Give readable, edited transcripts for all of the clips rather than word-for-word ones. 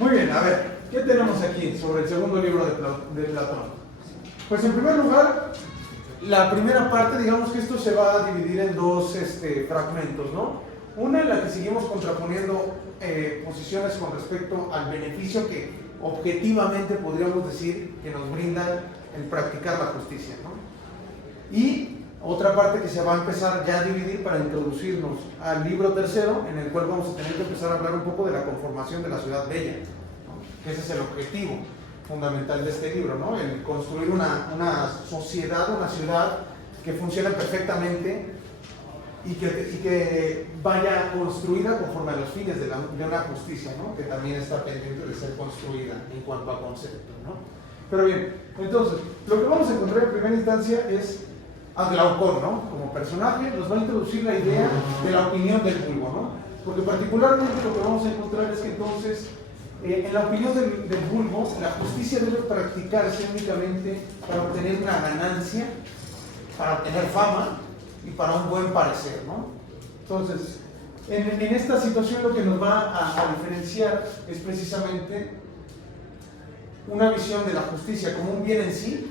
Muy bien, a ver, ¿qué tenemos aquí sobre el segundo libro de Platón? Pues en primer lugar, la primera parte, digamos que esto se va a dividir en dos fragmentos, ¿no? Una en la que seguimos contraponiendo posiciones con respecto al beneficio que objetivamente podríamos decir que nos brinda el practicar la justicia, ¿no? Y otra parte que se va a empezar ya a dividir para introducirnos al libro tercero, en el cual vamos a tener que empezar a hablar un poco de la conformación de la ciudad bella, ¿no? Ese es el objetivo fundamental de este libro, ¿no? El construir una sociedad, una ciudad que funcione perfectamente y que vaya construida conforme a los fines de una justicia, ¿no? Que también está pendiente de ser construida en cuanto a concepto, ¿no? Pero bien, entonces, lo que vamos a encontrar en primera instancia es a Glaucón, ¿no? Como personaje nos va a introducir la idea de la opinión del vulgo, ¿no? Porque particularmente lo que vamos a encontrar es que entonces, en la opinión del vulgo, la justicia debe practicarse únicamente para obtener una ganancia, para obtener fama y para un buen parecer, ¿no? Entonces, en esta situación lo que nos va a diferenciar es precisamente una visión de la justicia como un bien en sí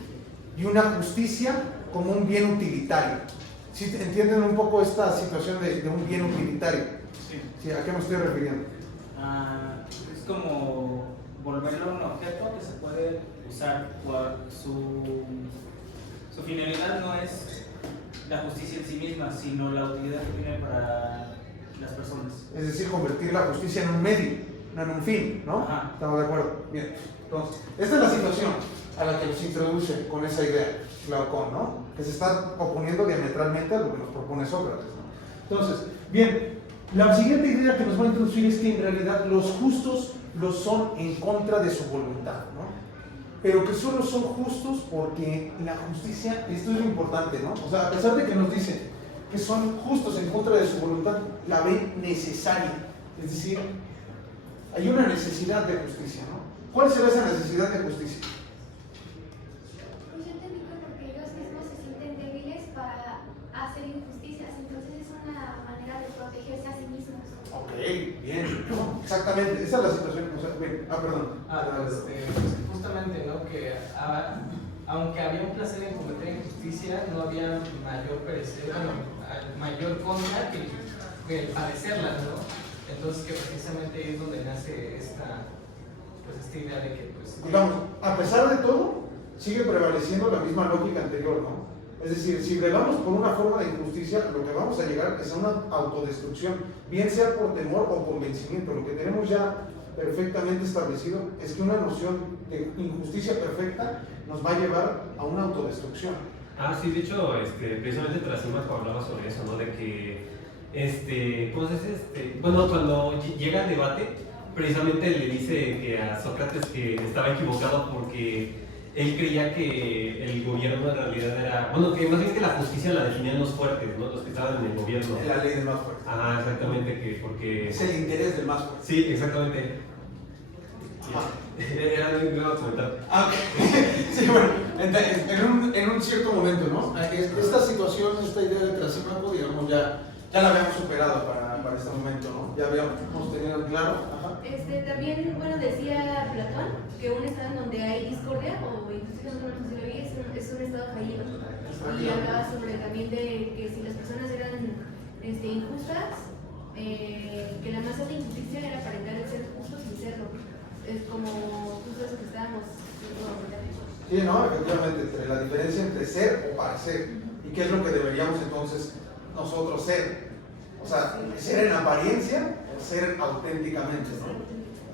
y una justicia como un bien utilitario. ¿Sí entienden un poco esta situación de un bien utilitario? Sí. ¿Sí? ¿A qué me estoy refiriendo? Es como volverlo un objeto que se puede usar. Su finalidad no es la justicia en sí misma, sino la utilidad que tiene para las personas. Es decir, convertir la justicia en un medio, no en un fin, ¿no? Ajá. ¿Estamos de acuerdo? Bien. Entonces, esta es la situación a la que nos introduce con esa idea Glaucón, ¿no? Que se está oponiendo diametralmente a lo que nos propone Sócrates, ¿no? Entonces, bien, la siguiente idea que nos va a introducir es que en realidad los justos lo son en contra de su voluntad, ¿no? Pero que solo son justos porque la justicia, esto es lo importante, ¿no? O sea, a pesar de que nos dice que son justos en contra de su voluntad, la ven necesaria. Es decir, hay una necesidad de justicia, ¿no? ¿Cuál será esa necesidad de justicia? Pues yo entendí que porque ellos mismos se sienten débiles para hacer injusticias, entonces es una manera de protegerse a sí mismos. Ok, bien, exactamente, esa es la situación. O sea, bien, perdón. Pues justamente, ¿no? Que aunque había un placer en cometer injusticia, no había mayor parecer, mayor contra que el padecerla, ¿no? Entonces que precisamente es donde nace esta idea de que, pues... Digamos, a pesar de todo, sigue prevaleciendo la misma lógica anterior, ¿no? Es decir, si velamos por una forma de injusticia, lo que vamos a llegar es a una autodestrucción, bien sea por temor o por vencimiento. Lo que tenemos ya perfectamente establecido es que una noción de injusticia perfecta nos va a llevar a una autodestrucción. Sí, de hecho, precisamente Trasímaco hablaba sobre eso, ¿no? De que, ¿cómo se dice? Bueno, cuando llega el debate, precisamente le dice que a Sócrates que estaba equivocado porque él creía que el gobierno en realidad era, bueno, que más bien que la justicia la definían los fuertes, ¿no? Los que estaban en el gobierno. La ley del más fuerte. Ajá, exactamente, que porque... Es el interés del más fuerte. Sí, exactamente. Era lo que iba a comentar. Ok. Sí, bueno, en un cierto momento, ¿no? Esta situación, esta idea de Trasímaco, digamos, ya la habíamos superado para este momento, ¿no? Ya habíamos tenido claro. Ajá. También, bueno, decía Platón que un estado en donde hay discordia o injusticia, no sé si lo vi, es un estado fallido. Y hablaba sobre también de que si las personas eran injustas, que la masa de injusticia era aparentar el ser justo sin serlo. Es como justo eso que estábamos hablando. Sí, no, efectivamente, entre la diferencia entre ser o parecer. ¿Y qué es lo que deberíamos entonces nosotros ser? O sea, ser en apariencia o ser auténticamente, ¿no?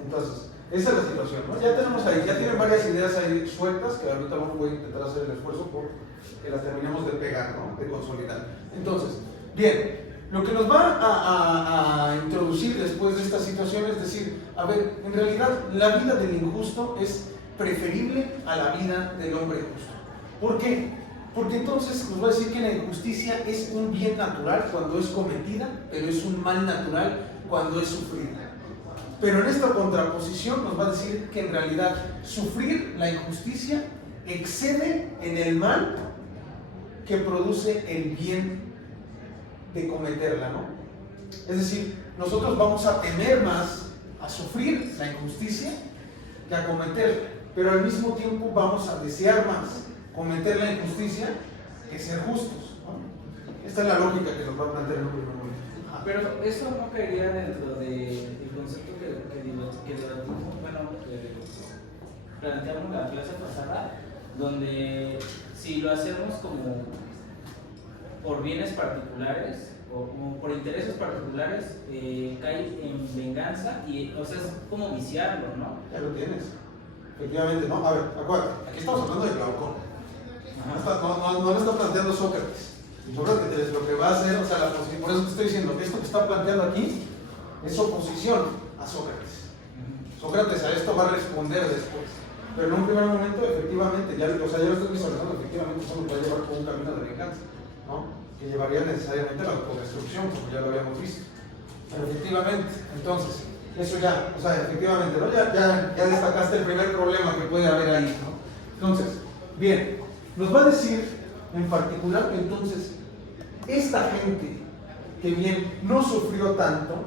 Entonces, esa es la situación, ¿no? Ya tenemos ahí, ya tienen varias ideas ahí sueltas que ahorita voy a intentar hacer el esfuerzo por que las terminemos de pegar, ¿no? De consolidar. Entonces, bien, lo que nos va a introducir después de esta situación es decir, a ver, en realidad la vida del injusto es preferible a la vida del hombre justo. ¿Por qué? Porque entonces nos va a decir que la injusticia es un bien natural cuando es cometida, pero es un mal natural cuando es sufrida. Pero en esta contraposición nos va a decir que en realidad sufrir la injusticia excede en el mal que produce el bien de cometerla, ¿no? Es decir, nosotros vamos a temer más a sufrir la injusticia que a cometerla, pero al mismo tiempo vamos a desear más cometer la injusticia que ser justos, ¿no? Esta es la lógica que nos va a plantear en un primer momento. Pero eso no caería dentro del concepto que debatimos, bueno, que planteamos la clase pasada, donde si lo hacemos como por bienes particulares o como por intereses particulares, cae en venganza y, o sea, es como viciarlo, ¿no? Ya lo tienes, efectivamente, ¿no? A ver, acuérdate, aquí estamos hablando de Glaucón. No lo está planteando Sócrates. Sócrates lo que va a hacer, o sea, por eso te estoy diciendo que esto que está planteando aquí es oposición a Sócrates. Sócrates a esto va a responder después. Pero en un primer momento, efectivamente, ya lo estoy visualizando, efectivamente, eso nos va a llevar por un camino de venganza, ¿no? Que llevaría necesariamente a la autodestrucción, como ya lo habíamos visto. Pero efectivamente, entonces, eso ya, o sea, efectivamente, ¿no? Ya destacaste el primer problema que puede haber ahí, ¿no? Entonces, bien, nos va a decir en particular que entonces esta gente que bien no sufrió tanto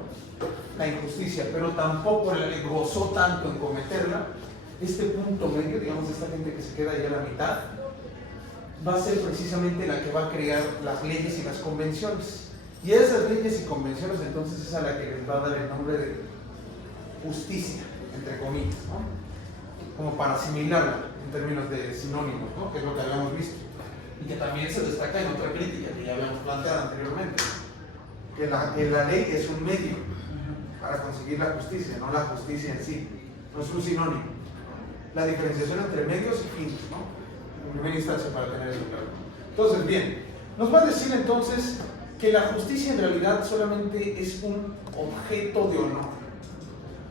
la injusticia, pero tampoco le gozó tanto en cometerla, este punto medio, digamos, esta gente que se queda ahí a la mitad, va a ser precisamente la que va a crear las leyes y las convenciones. Y esas leyes y convenciones entonces es a la que les va a dar el nombre de justicia, entre comillas, ¿no? Como para asimilarla en términos de sinónimos, ¿no? Que es lo que habíamos visto. Y que también se destaca en otra crítica que ya habíamos planteado anteriormente, que la ley es un medio para conseguir la justicia, no la justicia en sí, no es un sinónimo. La diferenciación entre medios y fines, ¿no? En primera instancia, para tener eso claro. Entonces, bien, nos va a decir entonces que la justicia en realidad solamente es un objeto de honor.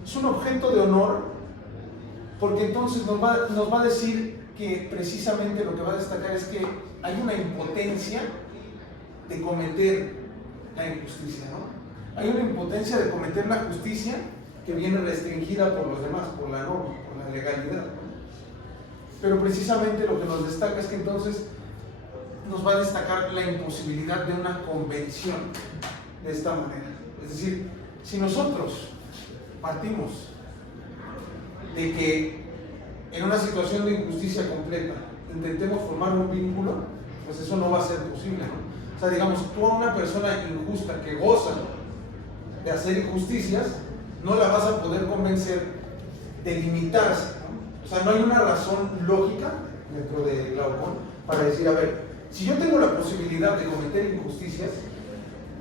Es un objeto de honor porque entonces nos va a decir que precisamente lo que va a destacar es que hay una impotencia de cometer la injusticia, ¿no? Hay una impotencia de cometer la justicia que viene restringida por los demás, por la norma, por la legalidad, ¿no? Pero precisamente lo que nos destaca es que entonces nos va a destacar la imposibilidad de una convención de esta manera. Es decir, si nosotros partimos de que en una situación de injusticia completa intentemos formar un vínculo, pues eso no va a ser posible, ¿no? O sea, digamos, tú a una persona injusta que goza de hacer injusticias, no la vas a poder convencer de limitarse, ¿no? O sea, no hay una razón lógica dentro de Glaucón para decir, a ver, si yo tengo la posibilidad de cometer injusticias,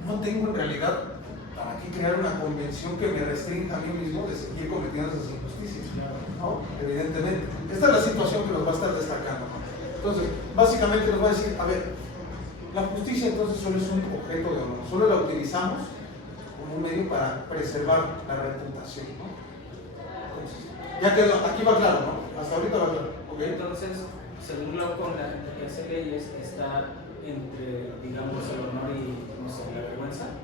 no tengo en realidad para qué crear una convención que me restrinja a mí mismo de seguir cometiendo esas injusticias, ¿no? Evidentemente. Esta es la situación que nos va a estar destacando, ¿no? Entonces, básicamente nos va a decir, a ver, la justicia entonces solo es un objeto de honor, solo la utilizamos como un medio para preservar la reputación, ¿no? Entonces, ya quedó, aquí va claro, ¿no? Hasta ahorita va claro, ¿ok? Entonces, según Glaucón, la gente que hace leyes está entre, digamos, el honor y, no sé, la vergüenza.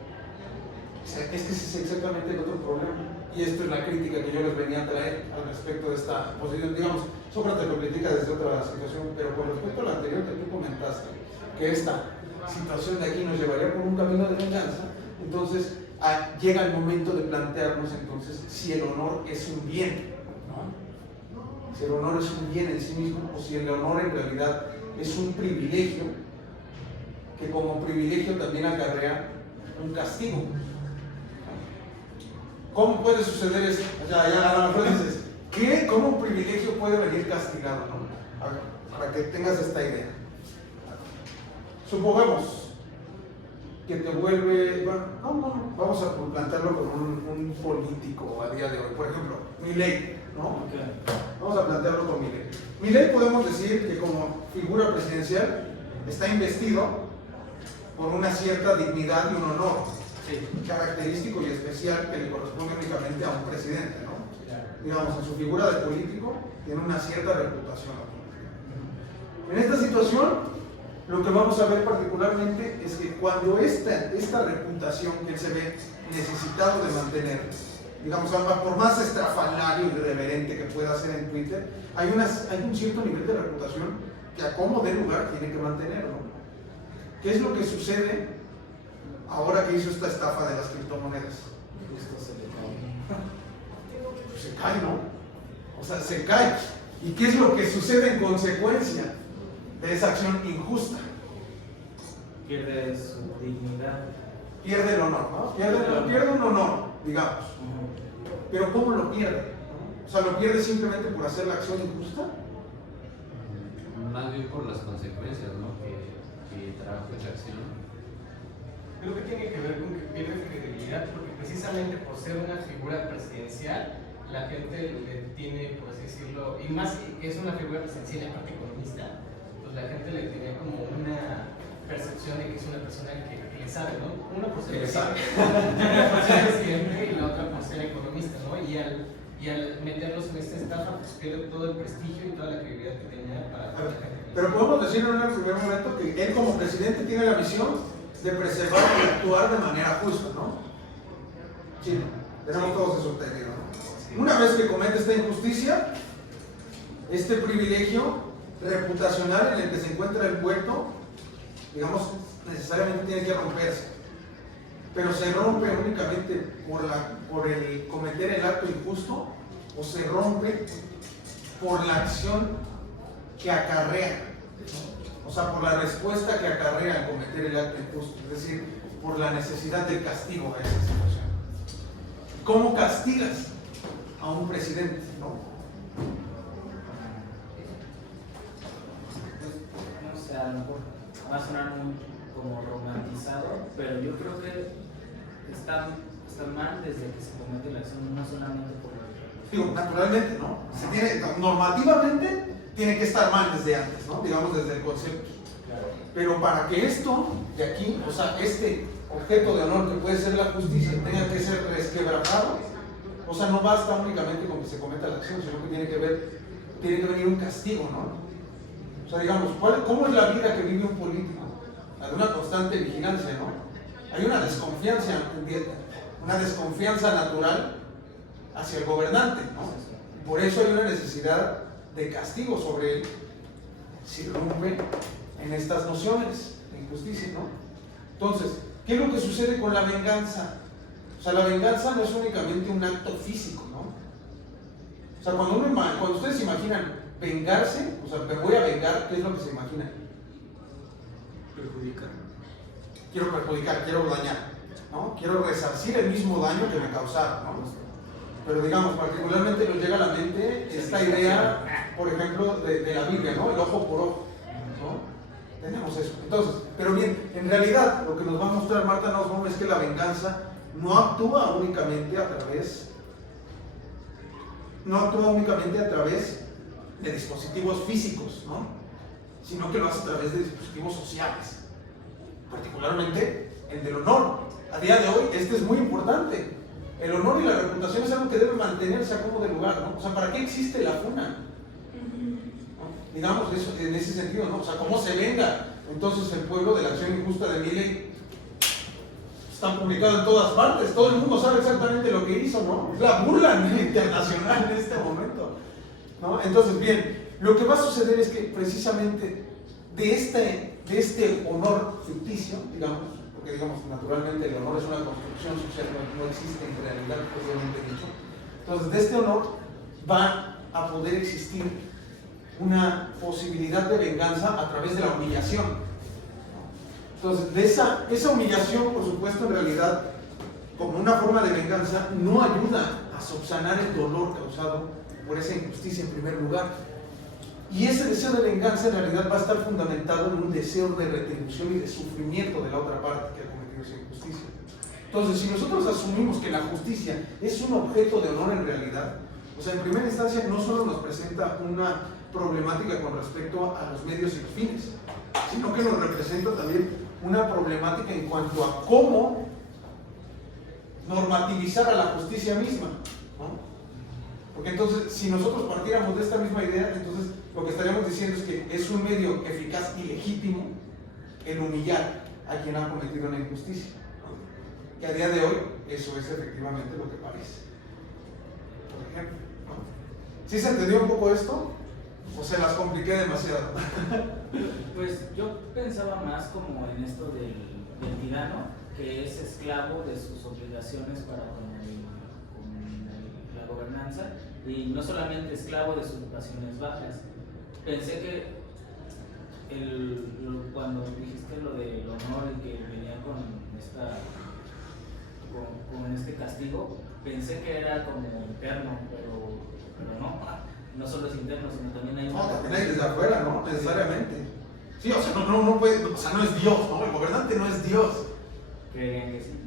Es que ese es exactamente el otro problema. Y esto es la crítica que yo les venía a traer al respecto de esta posición. Digamos, Sócrates lo critica desde otra situación, pero con respecto a la anterior que tú comentaste, que esta situación de aquí nos llevaría por un camino de venganza, entonces llega el momento de plantearnos entonces si el honor es un bien, ¿no? Si el honor es un bien en sí mismo o si el honor en realidad es un privilegio que como privilegio también acarrea un castigo. ¿Cómo puede suceder eso? O sea, ya a lo mejor dices, ¿qué? ¿Cómo un privilegio puede venir castigado? ¿No? Para que tengas esta idea. Supongamos que te vuelve, bueno, no, vamos a plantearlo como un político a día de hoy. Por ejemplo, Milei, ¿no? Okay. Vamos a plantearlo con Milei. Milei podemos decir que como figura presidencial está investido por una cierta dignidad y un honor. Sí, característico y especial que le corresponde únicamente a un presidente, ¿no? Digamos, en su figura de político tiene una cierta reputación. En esta situación, lo que vamos a ver particularmente es que cuando esta reputación que él se ve necesitado de mantener, digamos, por más estrafalario y irreverente que pueda ser en Twitter, hay un cierto nivel de reputación que a como dé lugar tiene que mantener, ¿no? ¿Qué es lo que sucede ahora que hizo esta estafa de las criptomonedas? se cae, ¿no? O sea, se cae. ¿Y qué es lo que sucede en consecuencia de esa acción injusta? Pierde su dignidad. Pierde el honor, ¿no? Pierde un honor, digamos. Pero ¿cómo lo pierde? O sea, ¿lo pierde simplemente por hacer la acción injusta? Más bien por las consecuencias, ¿no? Que trajo esa acción. Creo que tiene que ver con que pierde credibilidad, porque precisamente por ser una figura presidencial, la gente le tiene, por así decirlo, y más que es una figura presidencial y aparte economista, pues la gente le tiene como una percepción de que es una persona que le sabe, ¿no? Una por ser presidente y la otra por ser economista, ¿no? Y al meterlos en esta estafa, pues pierde todo el prestigio y toda la credibilidad que tenía para toda la gente. Pero podemos decir en un primer momento que él como presidente tiene la misión de preservar y actuar de manera justa, ¿no? Sí, tenemos todos eso entendido, ¿no? Una vez que comete esta injusticia, este privilegio reputacional en el que se encuentra envuelto, digamos, necesariamente tiene que romperse. Pero se rompe únicamente por el cometer el acto injusto, o se rompe por la acción que acarrea, ¿no? O sea, por la respuesta que acarrea al cometer el acto injusto, es decir, por la necesidad del castigo a esa situación. ¿Cómo castigas a un presidente, no? Pues, no sé, a lo mejor va a sonar muy como romantizado, pero yo creo que está mal desde que se comete la acción, no solamente por Digo, naturalmente, ¿no? Normativamente tiene que estar mal desde antes, ¿no? Digamos desde el concepto. Claro. Pero para que esto de aquí, o sea, este objeto de honor que puede ser la justicia, tenga que ser resquebrajado, o sea, no basta únicamente con que se cometa la acción, sino que tiene que venir un castigo, ¿no? O sea, digamos, ¿cómo es la vida que vive un político? La de una constante vigilancia, ¿no? Hay una desconfianza natural hacia el gobernante, ¿no? Por eso hay una necesidad de castigo sobre él si rompe en estas nociones de injusticia, ¿no? Entonces, ¿qué es lo que sucede con la venganza? O sea, la venganza no es únicamente un acto físico, ¿no? O sea, cuando ustedes se imaginan vengarse, o sea, me voy a vengar, ¿qué es lo que se imaginan? Perjudicar. Quiero perjudicar, quiero dañar, ¿no? Quiero resarcir el mismo daño que me causaron, ¿no? Pero digamos, particularmente nos llega a la mente esta idea, por ejemplo, de la Biblia, ¿no? El ojo por ojo, ¿no? Tenemos eso. Entonces, pero bien, en realidad lo que nos va a mostrar Martha Nussbaum es que la venganza no actúa únicamente a través de dispositivos físicos, ¿no? Sino que lo hace a través de dispositivos sociales, particularmente el del honor. A día de hoy este es muy importante. El honor y la reputación es algo que debe mantenerse a como de lugar, ¿no? O sea, ¿para qué existe la funa? ¿No? Digamos eso, en ese sentido, ¿no? O sea, ¿cómo se venga entonces el pueblo de la acción injusta de Milei? Está publicado en todas partes, todo el mundo sabe exactamente lo que hizo, ¿no? Es la burla internacional en este momento, ¿no? Entonces, bien, lo que va a suceder es que precisamente de este honor ficticio, digamos, porque digamos, naturalmente el honor es una construcción social, no existe en realidad, propiamente dicho. Entonces, de este honor va a poder existir una posibilidad de venganza a través de la humillación. Entonces, de esa humillación, por supuesto, en realidad, como una forma de venganza, no ayuda a subsanar el dolor causado por esa injusticia en primer lugar. Y ese deseo de venganza en realidad va a estar fundamentado en un deseo de retribución y de sufrimiento de la otra parte que ha cometido esa injusticia. Entonces, si nosotros asumimos que la justicia es un objeto de honor en realidad, o sea, en primera instancia no solo nos presenta una problemática con respecto a los medios y los fines, sino que nos representa también una problemática en cuanto a cómo normativizar a la justicia misma, ¿no? Porque entonces, si nosotros partiéramos de esta misma idea, entonces lo que estaríamos diciendo es que es un medio eficaz y legítimo el humillar a quien ha cometido una injusticia, ¿no? Que a día de hoy eso es efectivamente lo que parece. Por ejemplo, ¿no? ¿Sí se entendió un poco esto? ¿O se las compliqué demasiado? Pues yo pensaba más como en esto del tirano, que es esclavo de sus obligaciones para con la gobernanza y no solamente esclavo de sus pasiones bajas. Pensé que cuando dijiste lo del honor y que venía con este castigo, pensé que era como interno, pero no solo es interno, sino también hay No, también hay desde afuera, ¿no? Necesariamente. Sí, o sea, no puede, o sea, no es Dios, ¿no? El gobernante no es Dios. Creían que sí.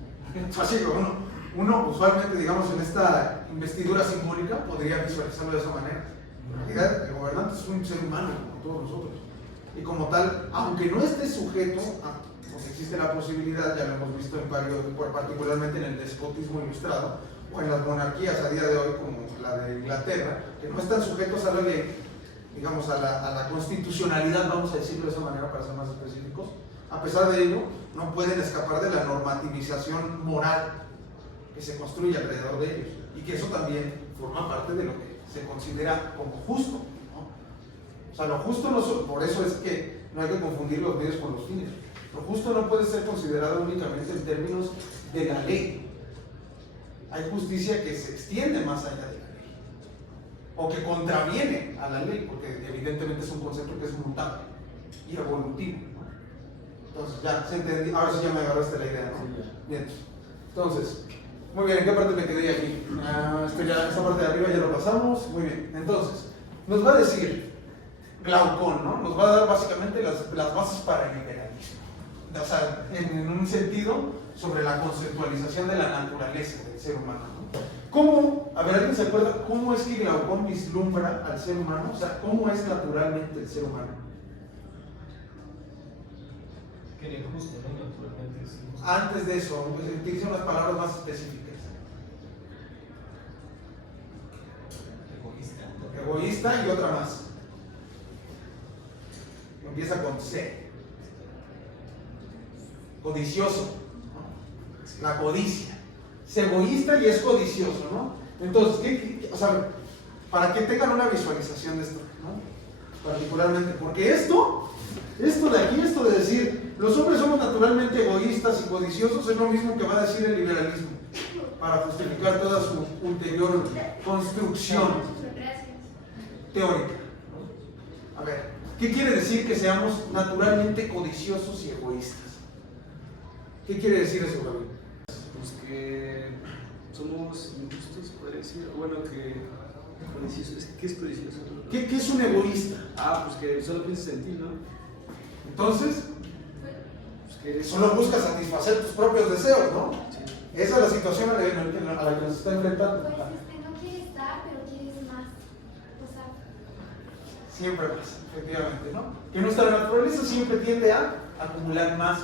Así que uno usualmente, digamos, en esta investidura simbólica podría visualizarlo de esa manera. En realidad, el gobernante es un ser humano, como todos nosotros. Y como tal, aunque no esté sujeto a, porque existe la posibilidad, ya lo hemos visto en varios, particularmente en el despotismo ilustrado, o en las monarquías a día de hoy, como la de Inglaterra, que no están sujetos a la ley, digamos, a la constitucionalidad, vamos a decirlo de esa manera para ser más específicos. A pesar de ello, no pueden escapar de la normativización moral que se construye alrededor de ellos, y que eso también forma parte de lo que se considera como justo, ¿no? O sea, lo justo no, por eso es que no hay que confundir los medios con los fines. Lo justo no puede ser considerado únicamente en términos de la ley. Hay justicia que se extiende más allá de la ley, o que contraviene a la ley, porque evidentemente es un concepto que es mutable y evolutivo, ¿no? Entonces, ya se entendió, ahora sí ya me agarraste la idea, ¿no? Bien, entonces, muy bien, ¿en qué parte me quedé aquí? Esta parte de arriba ya lo pasamos, muy bien. Entonces, nos va a decir Glaucón, ¿no? Nos va a dar básicamente las bases para el liberalismo. O sea, en un sentido sobre la conceptualización de la naturaleza del ser humano, ¿no? ¿Cómo, a ver, alguien se acuerda cómo es que Glaucón vislumbra al ser humano? O sea, ¿cómo es naturalmente el ser humano? Que era injusto, ¿no? Naturalmente es injusto. Antes de eso, pues, utiliza unas palabras más específicas. Egoísta y otra más. Empieza con C. Codicioso, ¿no? La codicia. Es egoísta y es codicioso, ¿no? Entonces, o sea, para que tengan una visualización de esto, ¿no? Particularmente, porque esto de aquí, esto de decir, los hombres somos naturalmente egoístas y codiciosos, es lo mismo que va a decir el liberalismo, para justificar toda su ulterior construcción teórica, ¿no? A ver, ¿qué quiere decir que seamos naturalmente codiciosos y egoístas? ¿Qué quiere decir eso, Gabriel? Pues que somos injustos, podría decir. Bueno, que codicioso. ¿Qué es codicioso? ¿Qué es un egoísta? Pues que solo piensas en ti, ¿no? Entonces, Pues que eres... solo buscas satisfacer tus propios deseos, ¿no? Sí. Esa es la situación a la que nos está enfrentando. Pues no quieres dar, pero quieres más. O sea, Siempre más, efectivamente, ¿no? Que nuestra naturaleza siempre tiende a acumular más.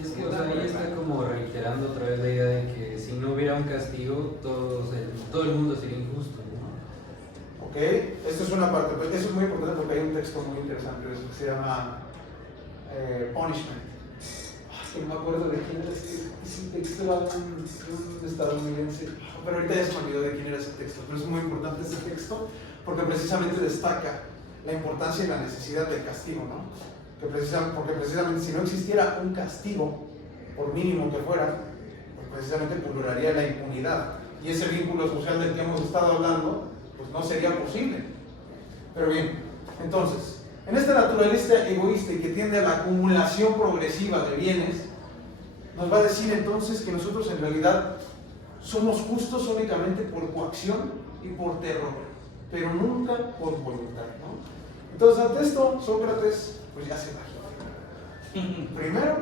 Es que, o sea, ahí está como reiterando otra vez la idea de que si no hubiera un castigo, todo el mundo sería injusto, ¿no? ¿Ok? Esto es una parte, pues eso es muy importante porque hay un texto muy interesante de eso que se llama Punishment. Que no me acuerdo de quién era ese texto, era un estadounidense, pero ahorita ya se me olvidó de quién era ese texto, pero es muy importante ese texto porque precisamente destaca la importancia y la necesidad del castigo, ¿no? Porque precisamente si no existiera un castigo, por mínimo que fuera, pues precisamente pulularía la impunidad, y ese vínculo social del que hemos estado hablando, pues no sería posible. Pero bien, entonces, en esta naturaleza egoísta y que tiende a la acumulación progresiva de bienes, nos va a decir entonces que nosotros en realidad somos justos únicamente por coacción y por terror, pero nunca por voluntad, ¿no? Entonces, ante esto, Sócrates pues ya se va. Primero,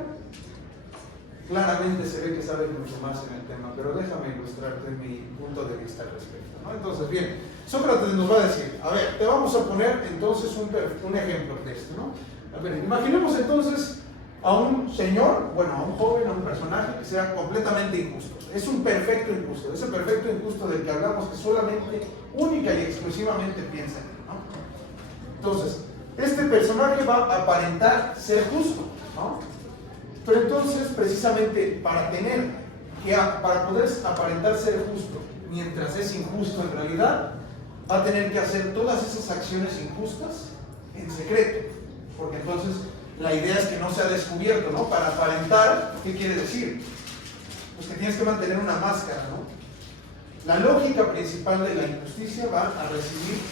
claramente se ve que sabe mucho más en el tema, pero déjame ilustrarte mi punto de vista al respecto, ¿no? Entonces, bien, Sócrates nos va a decir, a ver, te vamos a poner entonces un ejemplo de esto, ¿no? A ver, imaginemos entonces a un señor, bueno, a un joven, a un personaje que sea completamente injusto. Es un perfecto injusto, ese perfecto injusto del que hablamos que solamente, única y exclusivamente piensa en él, ¿no? Entonces, este personaje va a aparentar ser justo, ¿no? Pero entonces, precisamente, para poder aparentar ser justo, mientras es injusto en realidad, va a tener que hacer todas esas acciones injustas en secreto, porque entonces la idea es que no sea descubierto, ¿no? Para aparentar, ¿qué quiere decir? Pues que tienes que mantener una máscara, ¿no? La lógica principal de la injusticia va a residir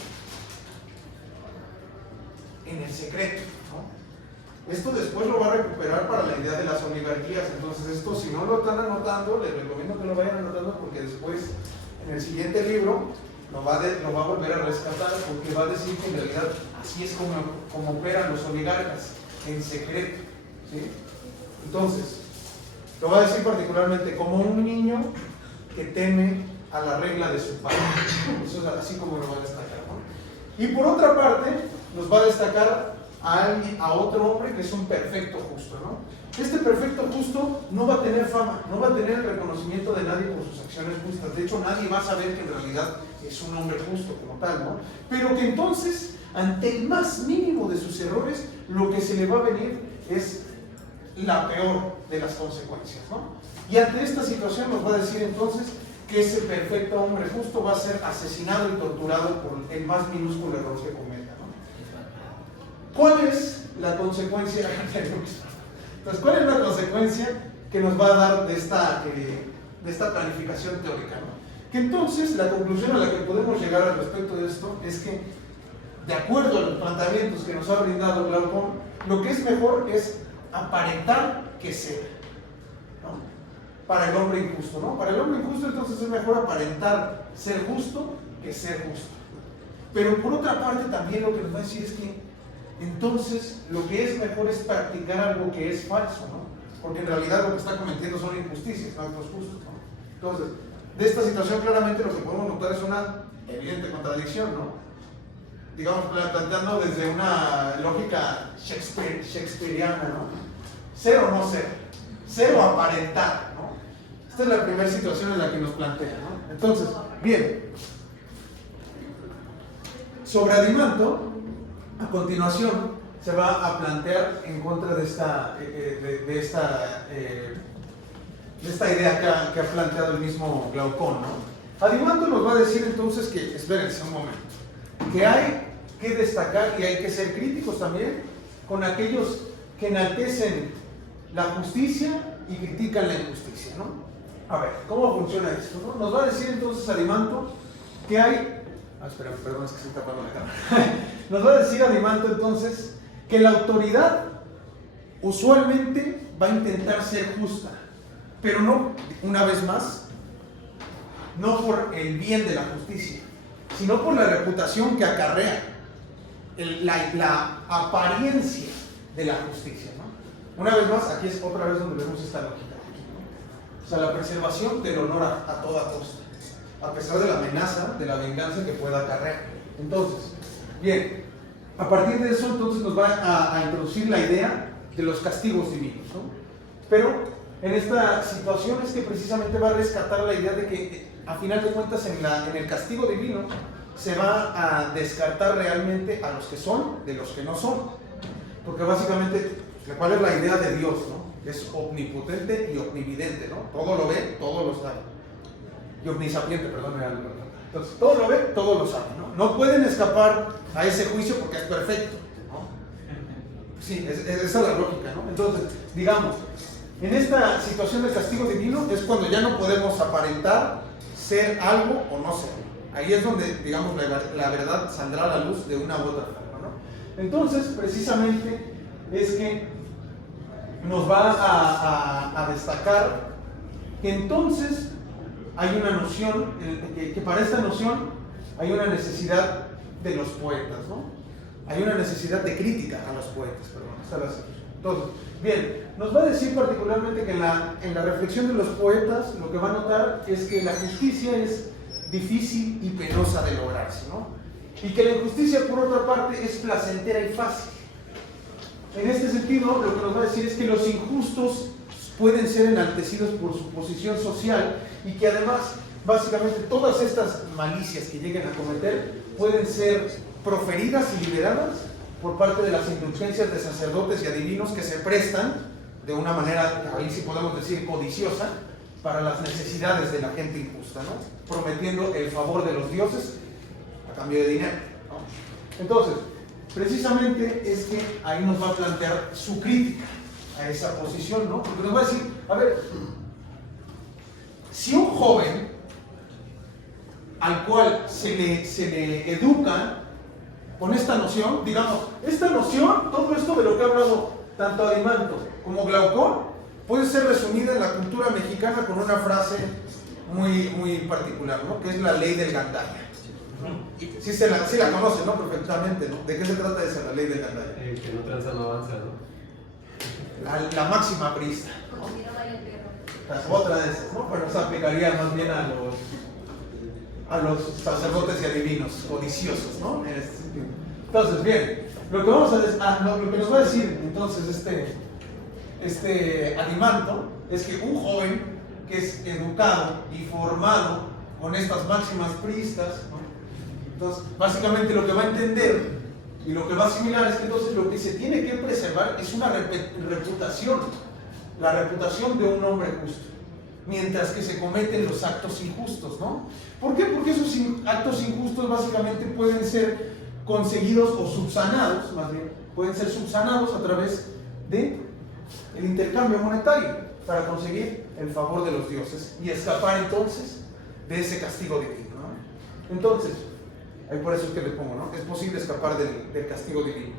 en el secreto, ¿no? Esto después lo va a recuperar para la idea de las oligarquías. Entonces esto, si no lo están anotando, les recomiendo que lo vayan anotando, porque después en el siguiente libro lo va a volver a rescatar, porque va a decir que en realidad así es como operan los oligarcas, en secreto, ¿sí? Entonces lo va a decir particularmente como un niño que teme a la regla de su padre. Eso es así como lo va a destacar, ¿no? Y por otra parte nos va a destacar a otro hombre que es un perfecto justo, ¿no? Este perfecto justo no va a tener fama, no va a tener el reconocimiento de nadie por sus acciones justas. De hecho, nadie va a saber que en realidad es un hombre justo como tal, ¿no? Pero que entonces, ante el más mínimo de sus errores, lo que se le va a venir es la peor de las consecuencias, ¿no? Y ante esta situación nos va a decir entonces que ese perfecto hombre justo va a ser asesinado y torturado por el más minúsculo error que cometa, ¿no? ¿Cuál es la consecuencia? Entonces, ¿cuál es la consecuencia que nos va a dar de esta planificación teórica, ¿no? Que entonces la conclusión a la que podemos llegar al respecto de esto es que, de acuerdo a los planteamientos que nos ha brindado Glaucón, lo que es mejor es aparentar que ser, ¿no? Para el hombre injusto, ¿no? Para el hombre injusto entonces es mejor aparentar ser justo que ser justo. Pero por otra parte también lo que nos va a decir es que entonces lo que es mejor es practicar algo que es falso, ¿no? Porque en realidad lo que está cometiendo son injusticias, no actos justos, ¿no? Entonces, de esta situación claramente lo que podemos notar es una evidente contradicción, ¿no? Digamos, planteando desde una lógica shakespeariana, ¿no? Ser o no ser, ser o aparentar, ¿no? Esta es la primera situación en la que nos plantea, ¿no? Entonces, bien, sobre Adimanto, a continuación se va a plantear en contra de esta idea que ha planteado el mismo Glaucón, ¿no? Adimanto nos va a decir entonces que, espérense un momento, que hay que destacar y hay que ser críticos también con aquellos que enaltecen la justicia y critican la injusticia, ¿no? A ver, ¿cómo funciona esto, no? Nos va a decir entonces Adimanto que hay... perdón, es que se está tapando la cámara. Nos va a decir Adimanto entonces que la autoridad usualmente va a intentar ser justa, pero no, una vez más, no por el bien de la justicia, sino por la reputación que acarrea la apariencia de la justicia, ¿no? Una vez más, aquí es otra vez donde vemos esta lógica, ¿no? O sea, la preservación del honor a toda costa, a pesar de la amenaza, de la venganza que pueda acarrear. Entonces, bien, a partir de eso entonces nos va a introducir la idea de los castigos divinos, ¿no? Pero en esta situación es que precisamente va a rescatar la idea de que a final de cuentas en el castigo divino se va a descartar realmente a los que son de los que no son, porque básicamente, ¿cuál es la idea de Dios, no? Es omnipotente y omnividente, ¿no? Todo lo ve, todo lo sabe. Y omnisapiente, perdón. Entonces, todo lo ve, todo lo sabe, ¿no? No pueden escapar a ese juicio porque es perfecto, ¿no? Sí, esa es la lógica, ¿no? Entonces, digamos, en esta situación del castigo divino es cuando ya no podemos aparentar ser algo o no ser. Ahí es donde, digamos, la verdad saldrá a la luz de una u otra forma, ¿no? Entonces, precisamente, es que nos va a destacar que entonces hay una noción, que para esta noción hay una necesidad de los poetas, ¿no? Hay una necesidad de crítica a los poetas, perdón, esta es la situación. Entonces, bien, nos va a decir particularmente que en la reflexión de los poetas lo que va a notar es que la justicia es difícil y penosa de lograrse, ¿no? Y que la injusticia, por otra parte, es placentera y fácil. En este sentido, lo que nos va a decir es que los injustos pueden ser enaltecidos por su posición social y que además, básicamente, todas estas malicias que lleguen a cometer pueden ser proferidas y liberadas por parte de las indulgencias de sacerdotes y adivinos que se prestan de una manera, ahí sí podemos decir, codiciosa, para las necesidades de la gente injusta, ¿no? Prometiendo el favor de los dioses a cambio de dinero, ¿no? Entonces, precisamente es que ahí nos va a plantear su crítica a esa posición, ¿no? Porque nos va a decir, a ver, si un joven al cual se le educa con esta noción, digamos, esta noción, todo esto de lo que ha hablado tanto Adimanto como Glaucón, puede ser resumida en la cultura mexicana con una frase muy particular, ¿no? Que es la ley del gandaya. Sí la conocen, ¿no? Perfectamente, ¿no? ¿De qué se trata esa, la ley del gandaya? Que no tranza no avanza, ¿no? La máxima prista. Como si no vaya el perro. Otra de esas, ¿no? Pero se aplicaría más bien a los sacerdotes y adivinos codiciosos, ¿no? En este sentido. Entonces, bien, lo que nos va a decir entonces este Adimanto es que un joven que es educado y formado con estas máximas pristas, ¿no? Entonces, básicamente lo que va a entender y lo que va a asimilar es que entonces lo que se tiene que preservar es una reputación, la reputación de un hombre justo, mientras que se cometen los actos injustos, ¿no? ¿Por qué? Porque esos actos injustos básicamente pueden ser conseguidos o subsanados, más bien, pueden ser subsanados a través de el intercambio monetario para conseguir el favor de los dioses y escapar entonces de ese castigo divino, ¿no? Entonces, ahí por eso es que le pongo, ¿no? Es posible escapar del castigo divino.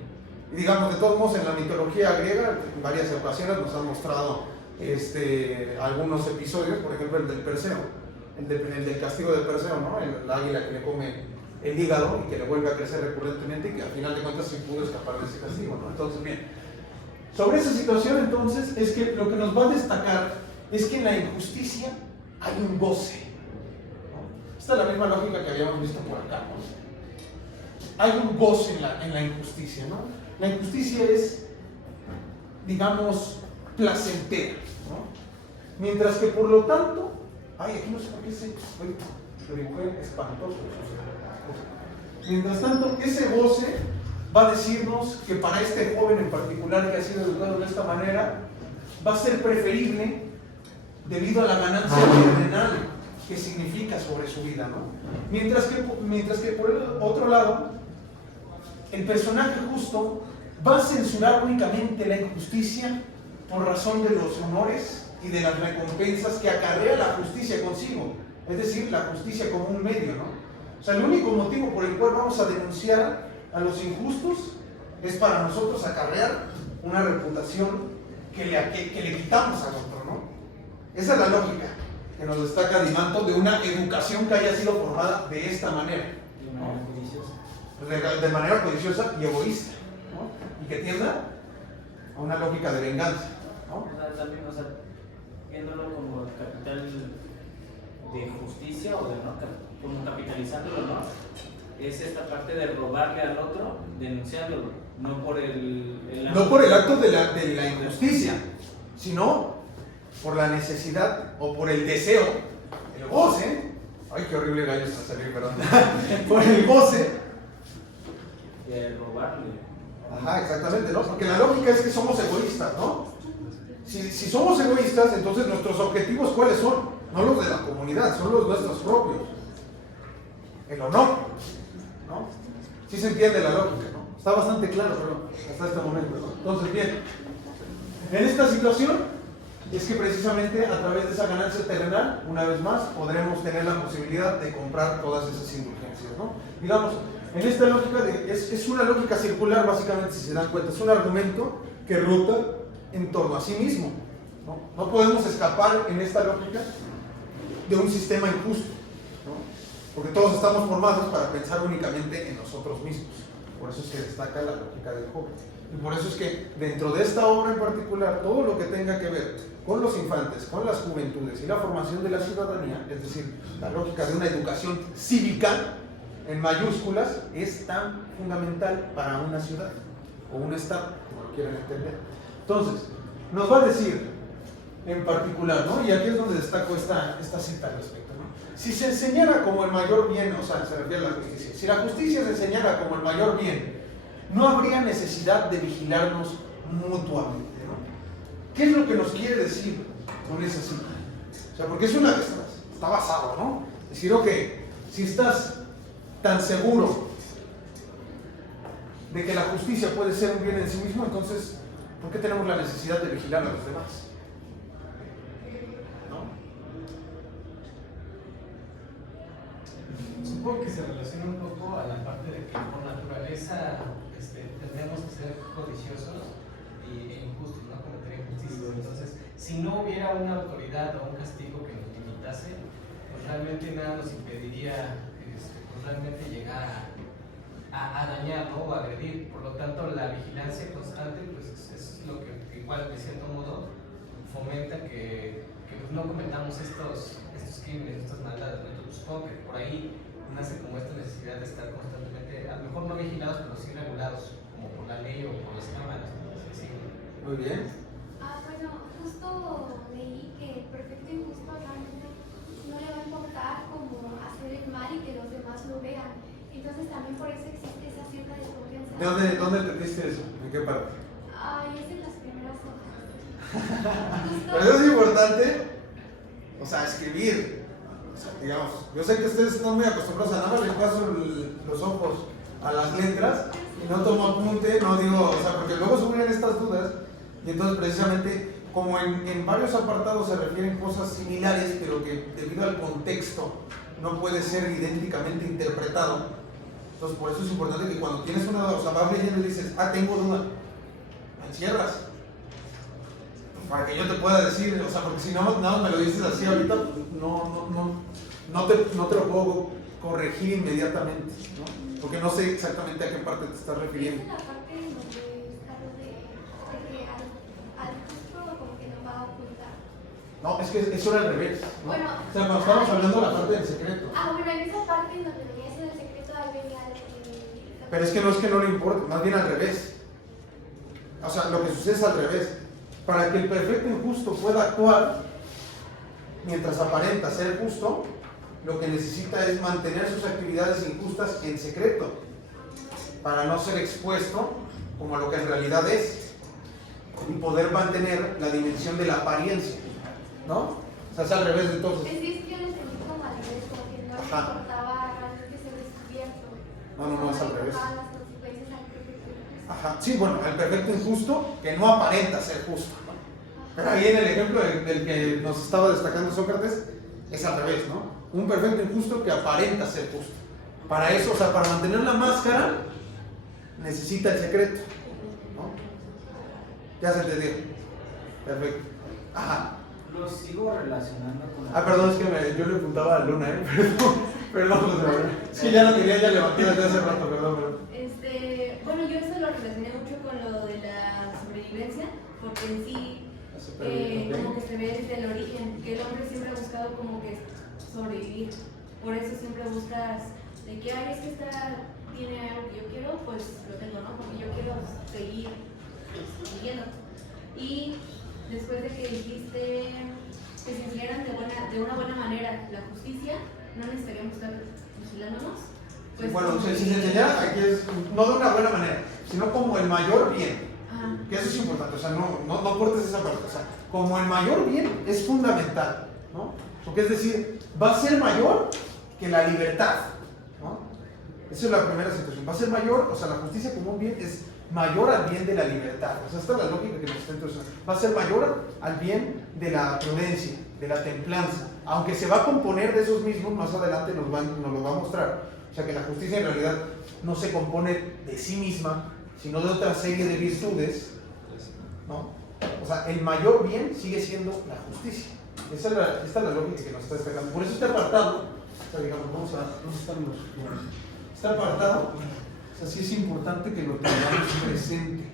Y digamos, de todos modos, en la mitología griega, en varias ocasiones nos han mostrado algunos episodios, por ejemplo el del Perseo, el del castigo de Perseo, ¿no? El águila que le come el hígado y que le vuelve a crecer recurrentemente y que al final de cuentas sí pudo escapar de ese castigo, ¿no? Entonces, bien, sobre esa situación entonces es que lo que nos va a destacar es que en la injusticia hay un goce, ¿no? Esta es la misma lógica que habíamos visto por acá, ¿no? Hay un goce en la injusticia, ¿no? La injusticia es, digamos, placentera, ¿no? Mientras que por lo tanto, aquí no sé por qué lo dibujé espantoso. Mientras tanto, ese goce va a decirnos que para este joven en particular que ha sido educado de esta manera, va a ser preferible debido a la ganancia terrenal que significa sobre su vida, ¿no? Mientras que por el otro lado, el personaje justo va a censurar únicamente la injusticia por razón de los honores y de las recompensas que acarrea la justicia consigo, es decir, la justicia como un medio, ¿no? O sea, el único motivo por el cual vamos a denunciar a los injustos es para nosotros acarrear una reputación que le quitamos al otro, ¿no? Esa es la lógica que nos destaca Adimanto de una educación que haya sido formada de esta manera, ¿no? De manera codiciosa y egoísta, ¿no? Y que tienda a una lógica de venganza, ¿no? O sea, también, viéndolo como el capital de justicia o de no, como capitalizándolo, ¿no? Es esta parte de robarle al otro, denunciándolo, no por el acto de la injusticia, sino por la necesidad o por el deseo, el goce. Ay, qué horrible gallo está salir, perdón. Por el goce de robarle. Ajá, exactamente, ¿no? Porque la lógica es que somos egoístas, ¿no? Si somos egoístas, entonces nuestros objetivos, ¿cuáles son? No los de la comunidad, son los nuestros propios. El honor, ¿no? Sí se entiende la lógica, ¿no? Está bastante claro, pero hasta este momento, ¿no? Entonces, bien, en esta situación es que precisamente a través de esa ganancia terrenal, una vez más, podremos tener la posibilidad de comprar todas esas indulgencias, ¿no? Digamos, en esta lógica, es una lógica circular, básicamente, si se dan cuenta, es un argumento que ruta en torno a sí mismo, ¿no? No podemos escapar en esta lógica de un sistema injusto, ¿no? Porque todos estamos formados para pensar únicamente en nosotros mismos. Por eso es que destaca la lógica del joven. Y por eso es que dentro de esta obra en particular, todo lo que tenga que ver con los infantes, con las juventudes y la formación de la ciudadanía, es decir, la lógica de una educación cívica, en mayúsculas, es tan fundamental para una ciudad o un estado, como lo quieran entender. Entonces, nos va a decir en particular, ¿no? Y aquí es donde destaco esta cita al respecto, ¿no? Si se enseñara como el mayor bien, o sea, se refiere a la justicia, si la justicia se enseñara como el mayor bien, no habría necesidad de vigilarnos mutuamente, ¿no? ¿Qué es lo que nos quiere decir con esa cita? O sea, porque está basado, ¿no? Decir, ok, si estás tan seguro de que la justicia puede ser un bien en sí mismo, entonces, ¿por qué tenemos la necesidad de vigilar a los demás? ¿No? naturaleza tendremos que ser codiciosos e injustos, ¿no? Cometer injusticias. Entonces, si no hubiera una autoridad o un castigo que nos limitase, pues realmente nada nos impediría pues realmente llegar a dañar, ¿no? O a agredir. Por lo tanto, la vigilancia constante pues es lo que igual de cierto modo fomenta que pues, no cometamos estos crímenes, estas maldades, ¿no? Entonces, supongo que por ahí nace como esta necesidad de estar constantemente, a lo mejor no vigilados, pero sí regulados, como por la ley o por las cámaras, ¿no? Sí. Muy bien. Bueno, justo leí que el perfecto injusto realmente no le va a importar como hacer el mal y que los demás lo vean. Entonces también por eso existe esa cierta desconfianza. ¿Dónde entendiste eso? ¿En qué parte? Ay, es en las primeras hojas. Pero eso es importante, o sea, escribir. O sea, digamos, yo sé que ustedes están muy acostumbrados a nada más le paso los ojos a las letras y no tomo apunte, no digo, o sea, porque luego surgen estas dudas y entonces precisamente como en varios apartados se refieren cosas similares pero que debido al contexto no puede ser idénticamente interpretado, entonces por eso es importante que cuando tienes una duda, o sea, vas leyendo y dices, tengo duda, la encierras para que yo te pueda decir, o sea, porque si no nada me lo dices así ahorita, no te lo puedo corregir inmediatamente, ¿no? Porque no sé exactamente a qué parte te estás refiriendo. Es la parte en donde está lo de que al justo como que no va a ocultar. No, es que eso era al revés, ¿no? Bueno, o sea, cuando estábamos hablando de la parte del secreto. Bueno, en esa parte en donde venía ese del secreto, ahí venía Pero es que no le importa, más bien al revés. O sea, lo que sucede es al revés. Para que el perfecto injusto pueda actuar, mientras aparenta ser justo, lo que necesita es mantener sus actividades injustas en secreto, para no ser expuesto como lo que en realidad es, y poder mantener la dimensión de la apariencia, ¿no? O sea, es al revés de entonces. Es que yo lo entendí como al revés, como que no le importaba realmente ser descubierto. No, es al revés. Las consecuencias al perfecto injusto. Ajá, sí, bueno, el perfecto injusto que no aparenta ser justo, ¿no? Pero ahí en el ejemplo del que nos estaba destacando Sócrates, es al revés, ¿no? Un perfecto injusto que aparenta ser justo. Para eso, o sea, para mantener la máscara, necesita el secreto, ¿no? Ya se entendió. Perfecto. Ajá. Lo sigo relacionando con... Perdón, es que yo le apuntaba a Luna, perdón, José. Sí, ya la tenía ya levantada desde hace rato, perdón. Bueno, yo eso lo relacioné mucho con lo de la sobrevivencia, porque en sí como que se ve desde el origen, que el hombre siempre ha buscado como que sobrevivir. Por eso siempre buscas de que, es que tiene algo que yo quiero, pues lo tengo, ¿no? Porque yo quiero seguir viviendo. Y después de que dijiste que se hicieran de una buena manera la justicia, no necesitaríamos estar vigilándonos. Pues, bueno, si se enseñara, aquí es no de una buena manera, sino como el mayor bien. Que eso es importante, o sea, no cortes esa parte, o sea, como el mayor bien es fundamental, ¿no? Porque es decir, va a ser mayor que la libertad, ¿no? Esa es la primera situación, va a ser mayor, o sea, la justicia como un bien es mayor al bien de la libertad, o sea, esta es la lógica que nos está introduciendo, va a ser mayor al bien de la prudencia, de la templanza, aunque se va a componer de esos mismos, más adelante nos lo va a mostrar, o sea, que la justicia en realidad no se compone de sí misma, sino de otra serie de virtudes, ¿no? O sea, el mayor bien sigue siendo la justicia. Esta es la lógica que nos está destacando. Por eso este apartado, o sea, digamos, ¿dónde están los? Este apartado, o sea, sí es importante que lo tengamos presente.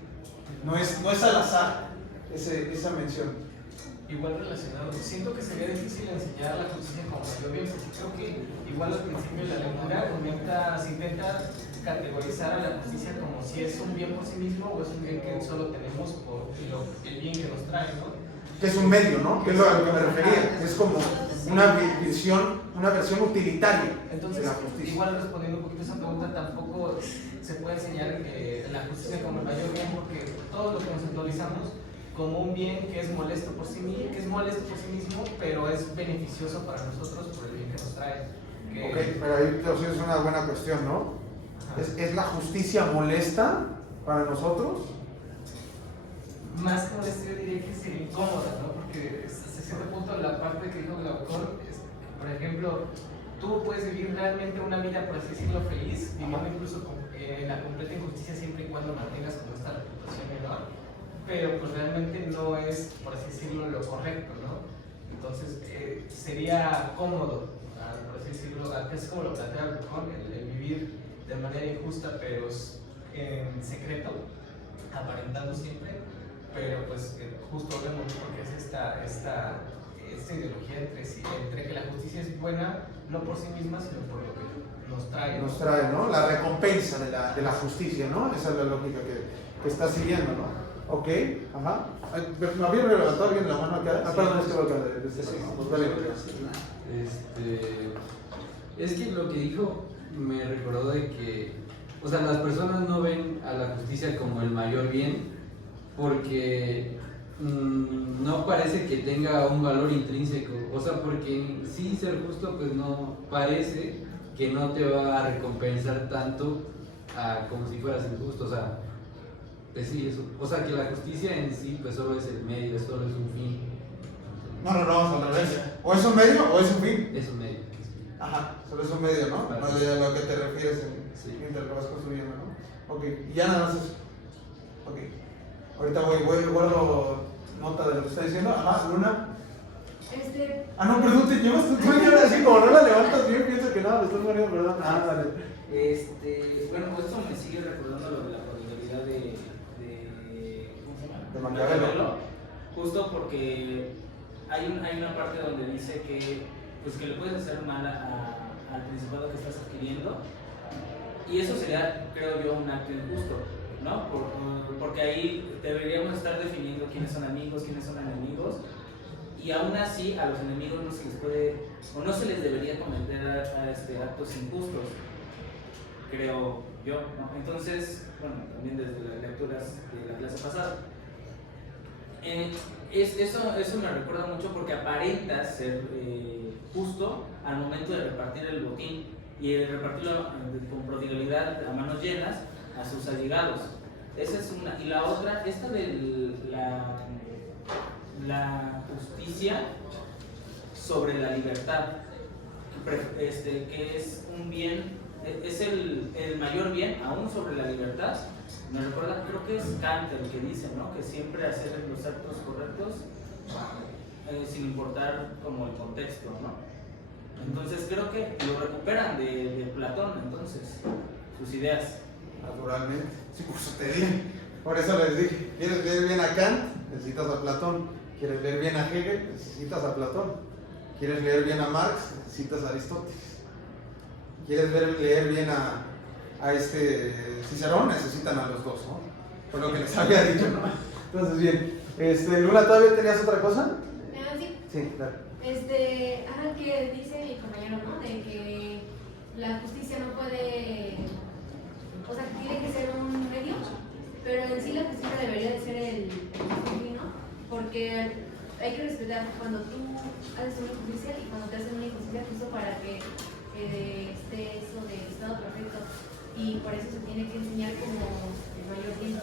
No es al azar esa mención. Igual relacionado, siento que sería difícil enseñar la justicia como mayor bien, porque creo que igual al principio de la lectura se intenta categorizar a la justicia como si es un bien por sí mismo o es un bien que solo tenemos por el bien que nos trae, ¿no? Que es un medio, ¿no? Que es a lo que me refería. Es como una versión utilitaria. Entonces, de la justicia. igual respondiendo un poquito a esa pregunta, tampoco se puede enseñar la justicia como el mayor bien, porque todos lo conceptualizamos como un bien que es molesto por sí mismo, pero es beneficioso para nosotros por el bien que nos trae. Ok, pero ahí entonces es una buena cuestión, ¿no? ¿Es la justicia molesta para nosotros? Más que molesta, yo diría que sería incómoda, ¿no? Porque hasta cierto punto la parte que dijo el autor es que, por ejemplo, tú puedes vivir realmente una vida, por así decirlo, feliz, viviendo incluso en la completa injusticia siempre y cuando mantengas como esta reputación menor, pero pues realmente no es, por así decirlo, lo correcto, ¿no? Entonces sería cómodo, por así decirlo, es como lo plantea Blacón, el vivir de manera injusta, pero en secreto, aparentando siempre, pero pues justo hablamos porque es esta ideología entre que la justicia es buena, no por sí misma, sino por lo que nos trae. Nos trae, ¿no? La recompensa de la justicia, ¿no? Esa es la lógica que está siguiendo, ¿no? Ok, ajá. ¿Me había levantado alguien la mano acá? Ah, perdón, es que voy acá de este lado. Pues dale. Es que lo que dijo me recordó de que, o sea, las personas no ven a la justicia como el mayor bien porque no parece que tenga un valor intrínseco, o sea, porque sí ser justo pues no parece que no te va a recompensar tanto como si fueras injusto, o sea, pues sí, eso, o sea, que la justicia en sí pues solo es el medio, solo es un fin. No, al revés. O es un medio o es un fin. Es un medio. Ajá, solo es un medio, ¿no? Claro. No de lo que te refieres Sí. mientras lo vas construyendo, ¿no? Ok, y ya nada más eso. Ok. Ahorita guardo nota de lo que está diciendo. Ajá, Luna. Ah, no, perdón, te llevas tu ahora así, como no la levantas bien, pienso que nada, me estás poniendo, perdón. Ah, dale. Bueno, esto me sigue recordando lo de la prodigalidad de ¿cómo se llama? De Maquiavelo. Justo porque hay una parte donde dice que pues que le puedes hacer mal al principado que estás adquiriendo, y eso sería, creo yo, un acto injusto, ¿no? Porque ahí deberíamos estar definiendo quiénes son amigos, quiénes son enemigos, y aún así a los enemigos no se les puede, o no se les debería cometer actos injustos, creo yo, ¿no? Entonces, bueno, también desde las lecturas de la clase pasada, eso me recuerda mucho porque aparenta ser justo al momento de repartir el botín y repartirlo con prodigalidad a manos llenas a sus allegados. Esa es una. Y la otra, esta de la justicia sobre la libertad, que es un bien, es el mayor bien aún sobre la libertad. Me recuerda, creo que es Kant el que dice, ¿no? Que siempre hacer los actos correctos sin importar como el contexto, ¿no? Entonces creo que lo recuperan de Platón, entonces, sus ideas. Naturalmente. Sí, por eso te dije. Por eso les dije, ¿quieres leer bien a Kant? Necesitas a Platón. ¿Quieres leer bien a Hegel? Necesitas a Platón. ¿Quieres leer bien a Marx? Necesitas a Aristóteles. ¿Quieres leer bien a Cicerón? Necesitan a los dos, ¿no? Por lo que les había dicho, ¿no? Entonces, bien. Luna, ¿todavía tenías otra cosa? Sí. Sí, claro. Que dice mi compañero, ¿no? De que la justicia no puede, o sea, que tiene que ser un medio, pero en sí la justicia debería de ser el fin, ¿no? Porque hay que respetar cuando tú haces una injusticia y cuando te hacen una injusticia justo para que esté eso de estado perfecto, y por eso se tiene que enseñar como el mayor bien.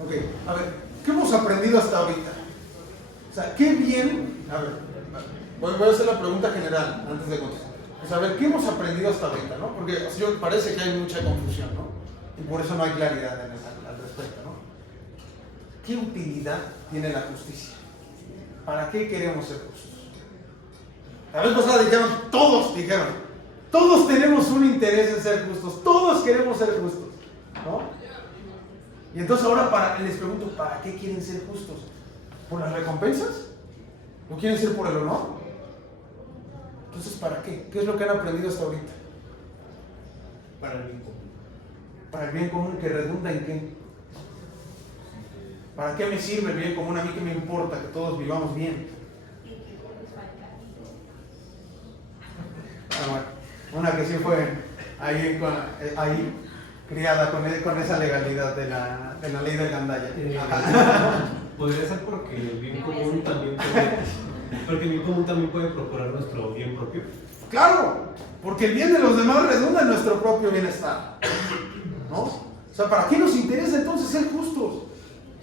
Ok, a ver, ¿qué hemos aprendido hasta ahorita? O sea, qué bien, a ver, voy a hacer la pregunta general antes de contestar. Pues a ver, ¿qué hemos aprendido hasta ahorita, no? Porque parece que hay mucha confusión, ¿no? Y por eso no hay claridad al respecto, ¿no? ¿Qué utilidad tiene la justicia? ¿Para qué queremos ser justos? La vez pasada dijeron, todos tenemos un interés en ser justos, todos queremos ser justos, ¿no? Y entonces ahora les pregunto, ¿para qué quieren ser justos? ¿Por las recompensas? ¿No quieren ser por el honor? Entonces, ¿para qué? ¿Qué es lo que han aprendido hasta ahorita? Para el bien común. ¿Para el bien común que redunda en qué? ¿Para qué me sirve el bien común? A mí que me importa que todos vivamos bien. Bueno, una que sí fue ahí criada con esa legalidad de la ley de Gandaya. Podría ser porque el bien común también puede procurar nuestro bien propio. Claro, porque el bien de los demás redunda en nuestro propio bienestar, ¿no? O sea, ¿para qué nos interesa entonces ser justos?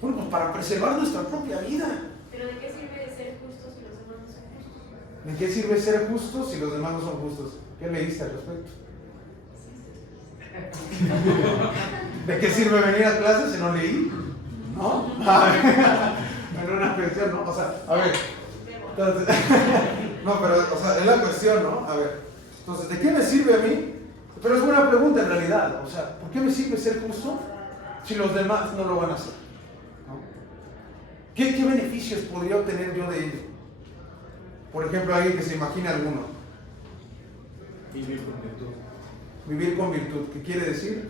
Bueno, pues para preservar nuestra propia vida. ¿Pero de qué sirve ser justos si los demás no son justos? ¿De qué sirve ser justos si los demás no son justos? ¿Qué leíste al respecto? ¿De qué sirve venir a clase si no leí? ¿No? En una cuestión, ¿no? O sea, a ver. Entonces, no, pero, o sea, es la cuestión, ¿no? A ver. Entonces, ¿de qué me sirve a mí? Pero es buena pregunta en realidad. O sea, ¿por qué me sirve ser justo si los demás no lo van a hacer? ¿No? ¿Qué beneficios podría obtener yo de ello? Por ejemplo, alguien que se imagine alguno. Vivir con virtud. Vivir con virtud. ¿Qué quiere decir?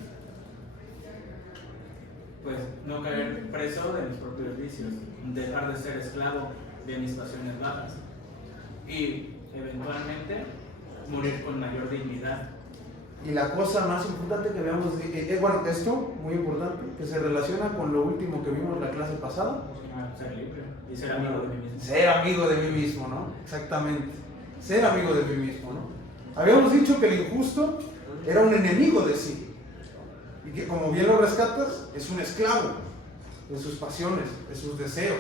Pues no caer preso de mis propios vicios, dejar de ser esclavo de mis pasiones bajas y eventualmente morir con mayor dignidad. Y la cosa más importante que veamos, bueno, esto, muy importante, que se relaciona con lo último que vimos en la clase pasada. Ser libre y ser amigo de mí mismo. Ser amigo de mí mismo, ¿no? Exactamente. Ser amigo de mí mismo, ¿no? Habíamos dicho que el injusto era un enemigo de sí. Y que como bien lo rescatas, es un esclavo de sus pasiones, de sus deseos.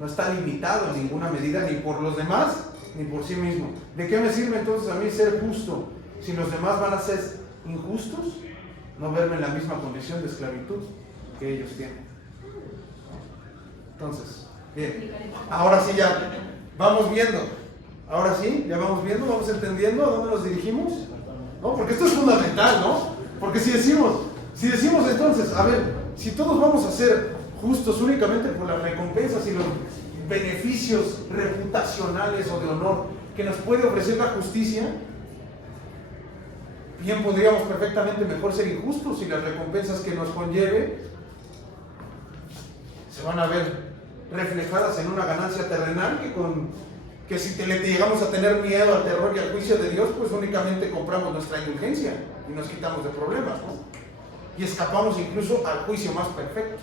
No está limitado en ninguna medida ni por los demás, ni por sí mismo. ¿De qué me sirve entonces a mí ser justo si los demás van a ser injustos? No verme en la misma condición de esclavitud que ellos tienen. Entonces, bien, ahora sí ya vamos viendo. Ahora sí, ya vamos viendo, vamos entendiendo a dónde nos dirigimos. ¿No? Porque esto es fundamental, ¿no? Porque si decimos entonces, a ver, si todos vamos a ser justos únicamente por las recompensas y los beneficios reputacionales o de honor que nos puede ofrecer la justicia, bien podríamos perfectamente mejor ser injustos y las recompensas que nos conlleve se van a ver reflejadas en una ganancia terrenal que si le llegamos a tener miedo al terror y al juicio de Dios, pues únicamente compramos nuestra indulgencia y nos quitamos de problemas, ¿no? Y escapamos incluso al juicio más perfecto.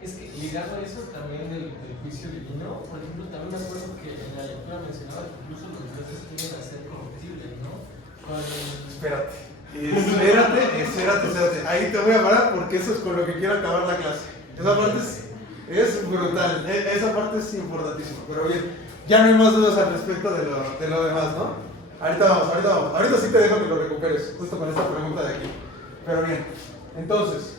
Es que ligado a eso también del juicio divino, por ejemplo, también me acuerdo que en la lectura mencionaba que incluso los dioses tienden a ser corruptibles, ¿no? Espérate. Ahí te voy a parar porque eso es con lo que quiero acabar la clase. Esa parte es brutal, esa parte es importantísima, pero bien, ya no hay más dudas al respecto de lo demás, ¿no? Ahorita vamos. Ahorita sí te dejo que lo recuperes, justo con esta pregunta de aquí. Pero bien, entonces,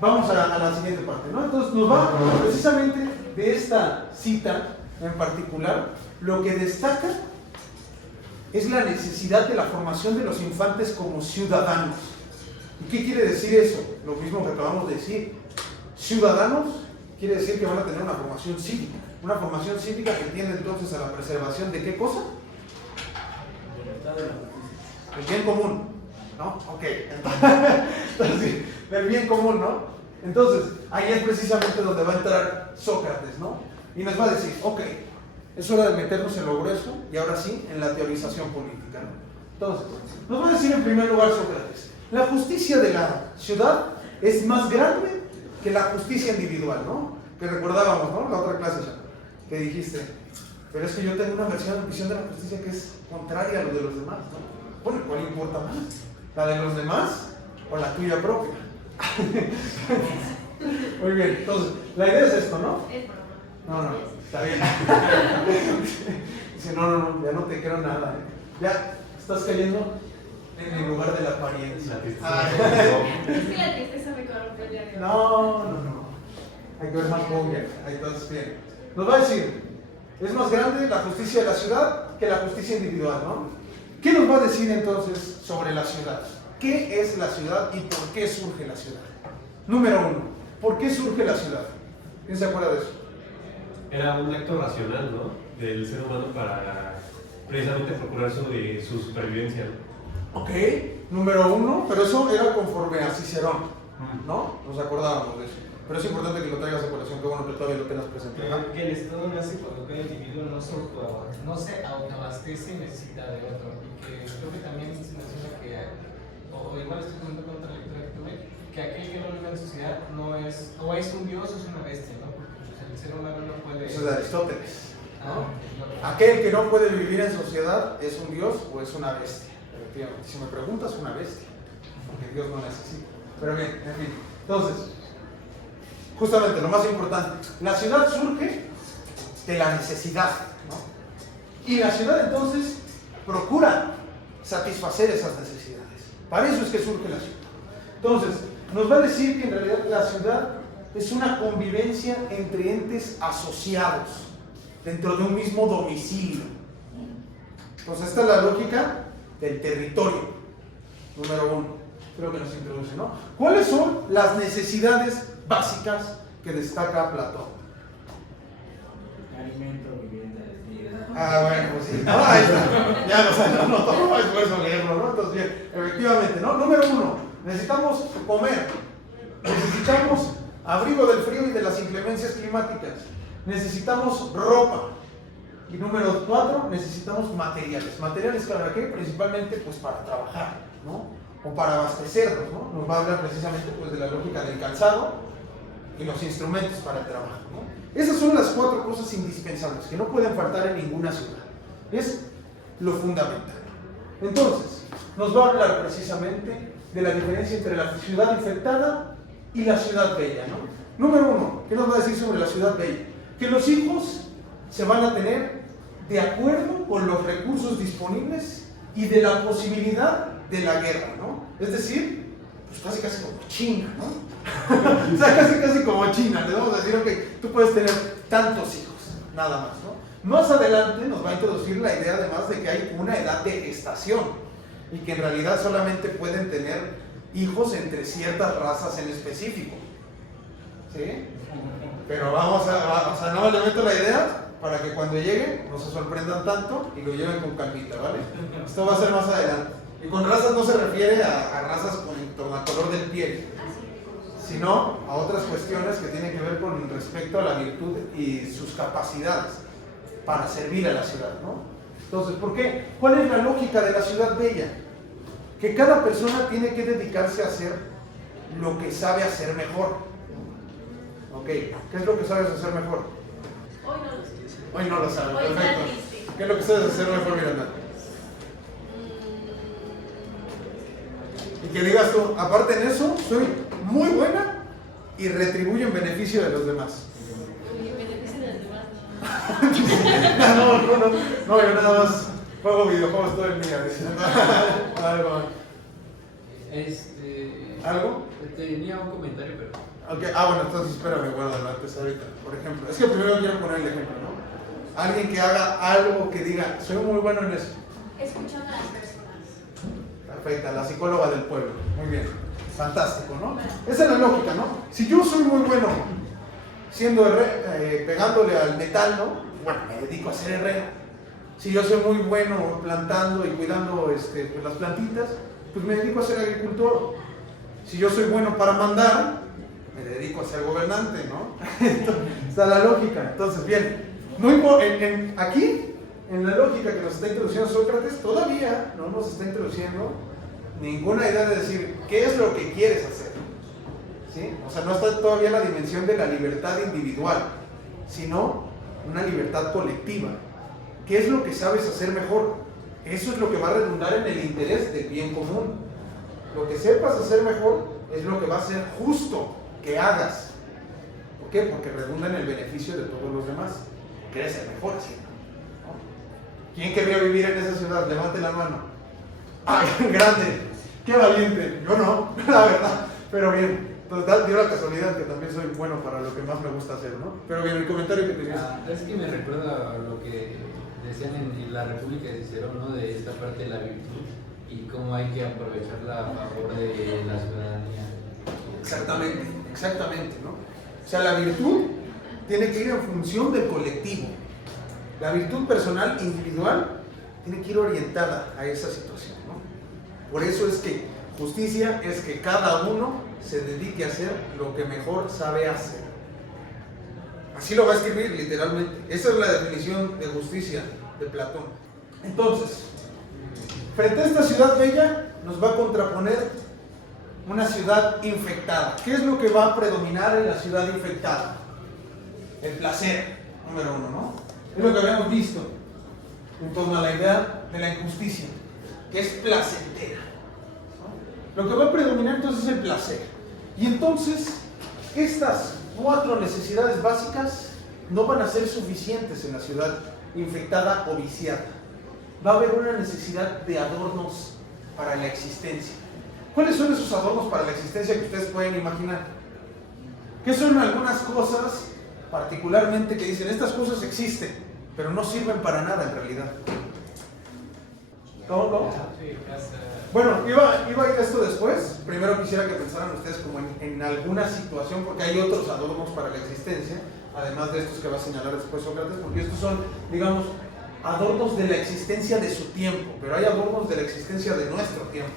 vamos a la siguiente parte, ¿no? Entonces nos va precisamente de esta cita en particular, lo que destaca es la necesidad de la formación de los infantes como ciudadanos. ¿Y qué quiere decir eso? Lo mismo que acabamos de decir. Ciudadanos quiere decir que van a tener una formación cívica. Una formación cívica que tiende entonces a la preservación de ¿qué cosa? El bien común, ¿no? Ok. Entonces, del bien común, ¿no? Entonces, ahí es precisamente donde va a entrar Sócrates, ¿no? Y nos va a decir, ok, es hora de meternos en lo grueso y ahora sí en la teorización política, ¿no? Entonces, nos va a decir en primer lugar Sócrates, la justicia de la ciudad es más grande que la justicia individual, ¿no? Que recordábamos, ¿no? La otra clase ya, que dijiste, pero es que yo tengo una visión de la justicia que es contraria a lo de los demás, ¿no? Bueno, ¿cuál importa más? ¿La de los demás o la tuya propia? Muy bien, entonces, la idea es esto, ¿no? No, está bien. Dice, no, ya no te creo nada, ¿eh? Ya estás cayendo en el lugar de la apariencia. Es que la tristeza me corrompe el diario. No. Hay que ver más Bonger. Ahí entonces bien. Nos va a decir, es más grande la justicia de la ciudad que la justicia individual, ¿no? ¿Qué nos va a decir entonces sobre la ciudad? ¿Qué es la ciudad y por qué surge la ciudad? Número 1, ¿por qué surge la ciudad? ¿Quién se acuerda de eso? Era un acto racional, ¿no? Del ser humano para precisamente procurar su supervivencia, ¿no? Ok, número 1, pero eso era conforme a Cicerón, ¿no? Nos acordábamos de eso. Pero es importante que lo traigas a colación, que bueno que todavía lo tengas presente, ¿no? Que el Estado nace cuando cada individuo no se autoabastece y necesita de otro. Y que creo que también se menciona que, o igual estoy comentando con otra lectura que tuve, que aquel que no vive en sociedad no es, o es un dios o es una bestia, ¿no? Porque pues, el ser humano no puede... Eso es de Aristóteles, ¿no? Aquel que no puede vivir en sociedad es un dios o es una bestia. Efectivamente, si me preguntas, una bestia, porque Dios no necesita. Pero bien, en fin, entonces, justamente lo más importante, la ciudad surge de la necesidad, ¿no? Y la ciudad entonces procura satisfacer esas necesidades. Para eso es que surge la ciudad. Entonces, nos va a decir que en realidad la ciudad es una convivencia entre entes asociados dentro de un mismo domicilio. Entonces, esta es la lógica del territorio, número 1. Creo que nos introduce, ¿no? ¿Cuáles son las necesidades básicas que destaca Platón? Alimento, vivienda, vida. Bueno, pues sí. Ahí está. Ya lo saben, no tomó esfuerzo leerlo, ¿no? Entonces, bien, efectivamente, ¿no? Número 1, necesitamos comer. Necesitamos abrigo del frío y de las inclemencias climáticas. Necesitamos ropa. Y número 4, necesitamos materiales. ¿Materiales para qué? Principalmente pues para trabajar, ¿no? O para abastecernos, ¿no? Nos va a hablar precisamente pues de la lógica del calzado y los instrumentos para el trabajo, ¿no? Esas son las 4 cosas indispensables que no pueden faltar en ninguna ciudad. Es lo fundamental. Entonces, nos va a hablar precisamente de la diferencia entre la ciudad infectada y la ciudad bella, ¿no? Número 1, ¿qué nos va a decir sobre la ciudad bella? Que los hijos se van a tener de acuerdo con los recursos disponibles y de la posibilidad de la guerra, ¿no? Es decir, pues casi como China, ¿no? O sea, casi como China. Le vamos a decir, ok, tú puedes tener tantos hijos, nada más, ¿no? Más adelante nos va a introducir la idea además de que hay una edad de gestación y que en realidad solamente pueden tener hijos entre ciertas razas en específico, ¿sí? Pero o sea, no le meto la idea para que cuando llegue no se sorprendan tanto y lo lleven con calmita, ¿vale? Esto va a ser más adelante. Y con razas no se refiere a razas en torno al color del piel, sino a otras cuestiones que tienen que ver con respecto a la virtud y sus capacidades para servir a la ciudad, ¿no? Entonces, ¿por qué? ¿Cuál es la lógica de la ciudad bella? Que cada persona tiene que dedicarse a hacer lo que sabe hacer mejor. Ok, ¿qué es lo que sabes hacer mejor? Hoy no lo sé. Hoy no lo sabes, Hoy está perfecto. triste. ¿Qué es lo que sabes hacer mejor, Miranda? Y que digas tú, aparte en eso, soy muy buena y retribuyo en beneficio de los demás. En beneficio de los demás. No, yo nada más juego videojuegos todo el día. Algo. ¿Algo? Tenía un comentario, pero... Okay. Bueno, entonces espérame, guárdalo antes ahorita. Por ejemplo, es que primero quiero poner el ejemplo, ¿no? Alguien que haga algo que diga, soy muy bueno en eso. Escuchando a las personas. Perfecta, la psicóloga del pueblo. Muy bien. Fantástico, ¿no? Esa es la lógica, ¿no? Si yo soy muy bueno siendo pegándole al metal, ¿no? Bueno, me dedico a ser herrero. Si yo soy muy bueno plantando y cuidando pues las plantitas, pues me dedico a ser agricultor. Si yo soy bueno para mandar, me dedico a ser gobernante, ¿no? Está la lógica. Entonces, bien, aquí, en la lógica que nos está introduciendo Sócrates, todavía no nos está introduciendo ninguna idea de decir qué es lo que quieres hacer, ¿sí? O sea, no está todavía la dimensión de la libertad individual, sino una libertad colectiva. ¿Qué es lo que sabes hacer mejor? Eso es lo que va a redundar en el interés del bien común. Lo que sepas hacer mejor es lo que va a ser justo que hagas. ¿Por qué? Porque redunda en el beneficio de todos los demás. Quieres ser mejor haciendo, ¿no? ¿Quién querría vivir en esa ciudad? Levante la mano. ¡Ay, grande! ¡Qué valiente! Yo no, la verdad. Pero bien, entonces dio la casualidad que también soy bueno para lo que más me gusta hacer, ¿no? Pero bien, el comentario que tenías. Es que me recuerda a lo que decían en la República de Cicerón, ¿no? De esta parte de la virtud y cómo hay que aprovecharla a favor de la ciudadanía. Exactamente, ¿no? O sea, la virtud tiene que ir en función del colectivo. La virtud personal, individual, tiene que ir orientada a esa situación, ¿no? Por eso es que justicia es que cada uno se dedique a hacer lo que mejor sabe hacer. Así lo va a escribir literalmente. Esa es la definición de justicia de Platón. Entonces, frente a esta ciudad bella, nos va a contraponer una ciudad infectada. ¿Qué es lo que va a predominar en la ciudad infectada? El placer, número 1, ¿no? Es lo que habíamos visto en torno a la idea de la injusticia, que es placentera, ¿no? Lo que va a predominar entonces es el placer. Y entonces, estas 4 necesidades básicas no van a ser suficientes en la ciudad infectada o viciada. Va a haber una necesidad de adornos para la existencia. ¿Cuáles son esos adornos para la existencia que ustedes pueden imaginar? ¿Qué son algunas cosas particularmente que dicen, estas cosas existen, pero no sirven para nada en realidad? ¿Cómo? Sí, casa. Bueno, iba a ir a esto después. Primero quisiera que pensaran ustedes como en alguna situación, porque hay otros adornos para la existencia, además de estos que va a señalar después Sócrates, porque estos son, digamos, adornos de la existencia de su tiempo, pero hay adornos de la existencia de nuestro tiempo.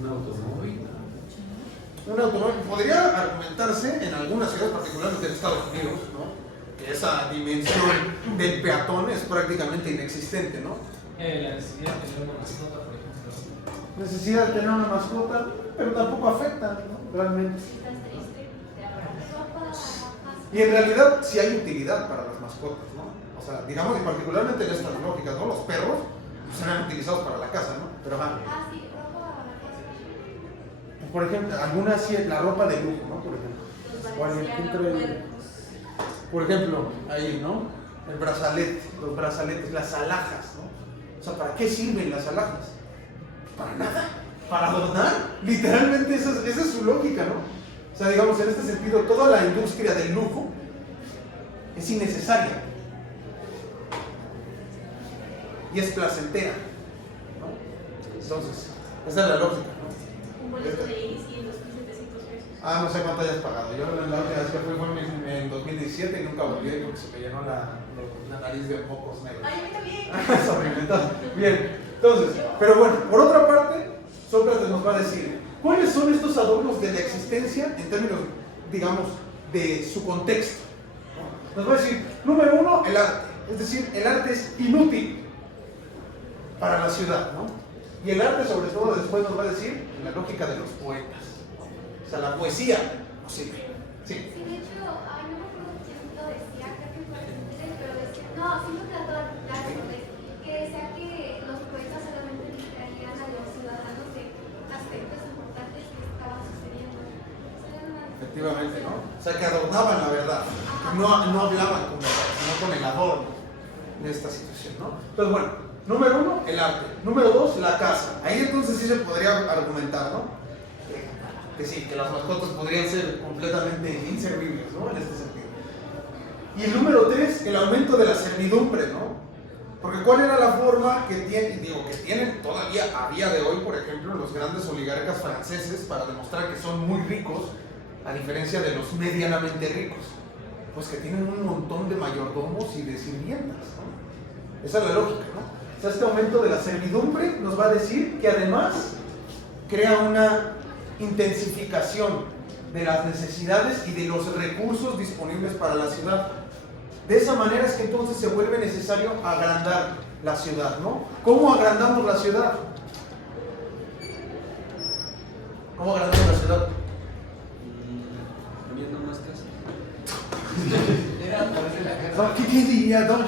Un automóvil. Un automóvil podría argumentarse en algunas ciudades, particularmente en Estados Unidos, ¿no? Que esa dimensión del peatón es prácticamente inexistente, ¿no? La necesidad de tener una mascota, por ejemplo. Necesidad de tener una mascota, pero tampoco afecta, ¿no? Realmente. Estás triste, te abrazo. Y en realidad sí hay utilidad para las mascotas, ¿no? O sea, digamos, y particularmente en estas lógicas, ¿no? Los perros pues, serán utilizados para la casa, ¿no? Pero ajá. Ah, sí, ropa eso. Por ejemplo, algunas sí, la ropa de lujo, ¿no? Por ejemplo. O alguien que trae- Por ejemplo, ahí, ¿no? El brazalete, los brazaletes, las alhajas, ¿no? O sea, ¿para qué sirven las alhajas? Para nada. Para adornar. Literalmente esa es su lógica, ¿no? O sea, digamos, en este sentido, toda la industria del lujo es innecesaria. Y es placentera, ¿no? Entonces, esa es la lógica, ¿no? Un boleto de Iris y 2.700 pesos. Ah, no sé cuánto hayas pagado. Yo la última vez que fui fue en 2017 y nunca volví porque se me llenó la nariz de mocos negros. Ay, a mí también. Es horrible. Entonces, bien. Entonces, pero bueno, por otra parte, Sócrates nos va a decir, ¿cuáles son estos adornos de la existencia en términos, digamos, de su contexto? Nos va a decir, número uno, el arte. Es decir, el arte es inútil para la ciudad, ¿no? Y el arte, sobre todo, después nos va a decir la lógica de los poetas. O sea, la poesía no sirve. Sí. Sí, de hecho, ay, no me acuerdo quién lo decía, creo que fue Aristóteles, pero decía, no, sí me trató de Aristóteles, que decía que los poetas solamente distraían a los ciudadanos de aspectos importantes que estaban sucediendo. O sea, Efectivamente, ¿no? O sea, que adornaban la verdad. No hablaban con verdad, sino con el adorno de esta situación, ¿no? Entonces, bueno, número uno, el arte. Número dos, la casa. Ahí entonces sí se podría argumentar, ¿no? Que sí, que las mascotas podrían ser completamente inservibles, ¿no? En este sentido. Y el número tres, el aumento de la servidumbre, ¿no? Porque ¿cuál era la forma que tienen todavía a día de hoy, por ejemplo, los grandes oligarcas franceses para demostrar que son muy ricos, a diferencia de los medianamente ricos? Pues que tienen un montón de mayordomos y de sirvientas, ¿no? Esa es la lógica, ¿no? O sea, este aumento de la servidumbre nos va a decir que además crea una intensificación de las necesidades y de los recursos disponibles para la ciudad. De esa manera es que entonces se vuelve necesario agrandar la ciudad, ¿no? ¿Cómo agrandamos la ciudad? ¿Cómo agrandamos la ciudad? Poniendo más casas. No, ¿qué diría? No,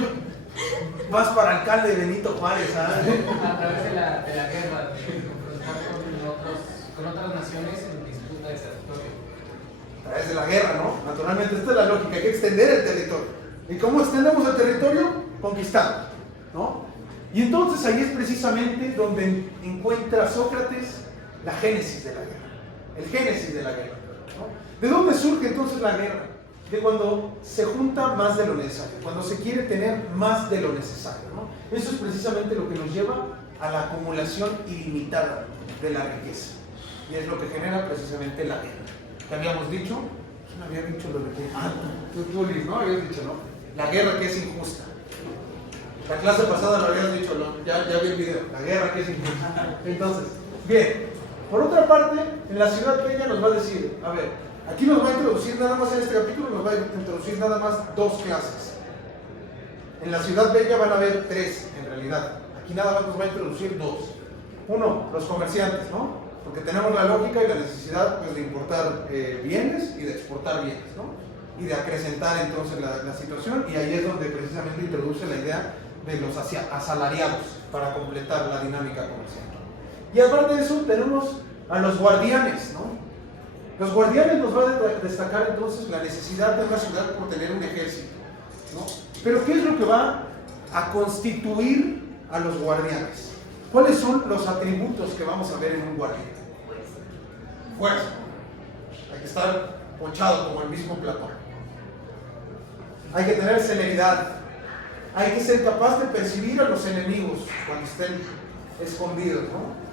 vas para alcalde Benito Juárez, ¿sabes? A través de la guerra, de confrontar con otras naciones en disputa de territorio. A través de la guerra, ¿no? Naturalmente, esta es la lógica, hay que extender el territorio. ¿Y cómo extendemos el territorio? Conquistando, ¿no? Y entonces ahí es precisamente donde encuentra Sócrates la génesis de la guerra, el génesis de la guerra, ¿no? ¿De dónde surge entonces la guerra? De cuando se junta más de lo necesario, cuando se quiere tener más de lo necesario, ¿no? Eso es precisamente lo que nos lleva a la acumulación ilimitada de la riqueza. Y es lo que genera precisamente la guerra. ¿Qué habíamos dicho? ¿Quién había dicho lo de que? Ah, tú, Liz, ¿no? Habías dicho, ¿no? La guerra que es injusta. La clase pasada lo habías dicho, ¿no? Ya vi el video. La guerra que es injusta. Entonces, bien. Por otra parte, en la ciudad bella nos va a decir, a ver, aquí nos va a introducir nada más en este capítulo, nos va a introducir nada más dos clases. En la ciudad bella van a haber tres, en realidad. Aquí nada más nos va a introducir dos. Uno, los comerciantes, ¿no? Porque tenemos la lógica y la necesidad pues, de importar bienes y de exportar bienes, ¿no? Y de acrecentar entonces la situación, y ahí es donde precisamente introduce la idea de los asalariados para completar la dinámica comercial. Y aparte de eso tenemos a los guardianes, ¿no? Los guardianes nos va a destacar entonces la necesidad de una ciudad por tener un ejército, ¿no? Pero ¿qué es lo que va a constituir a los guardianes? ¿Cuáles son los atributos que vamos a ver en un guardián? fuerza. Hay que estar ponchado como el mismo Platón. Hay que tener celeridad. Hay que ser capaz de percibir a los enemigos cuando estén escondidos, ¿no?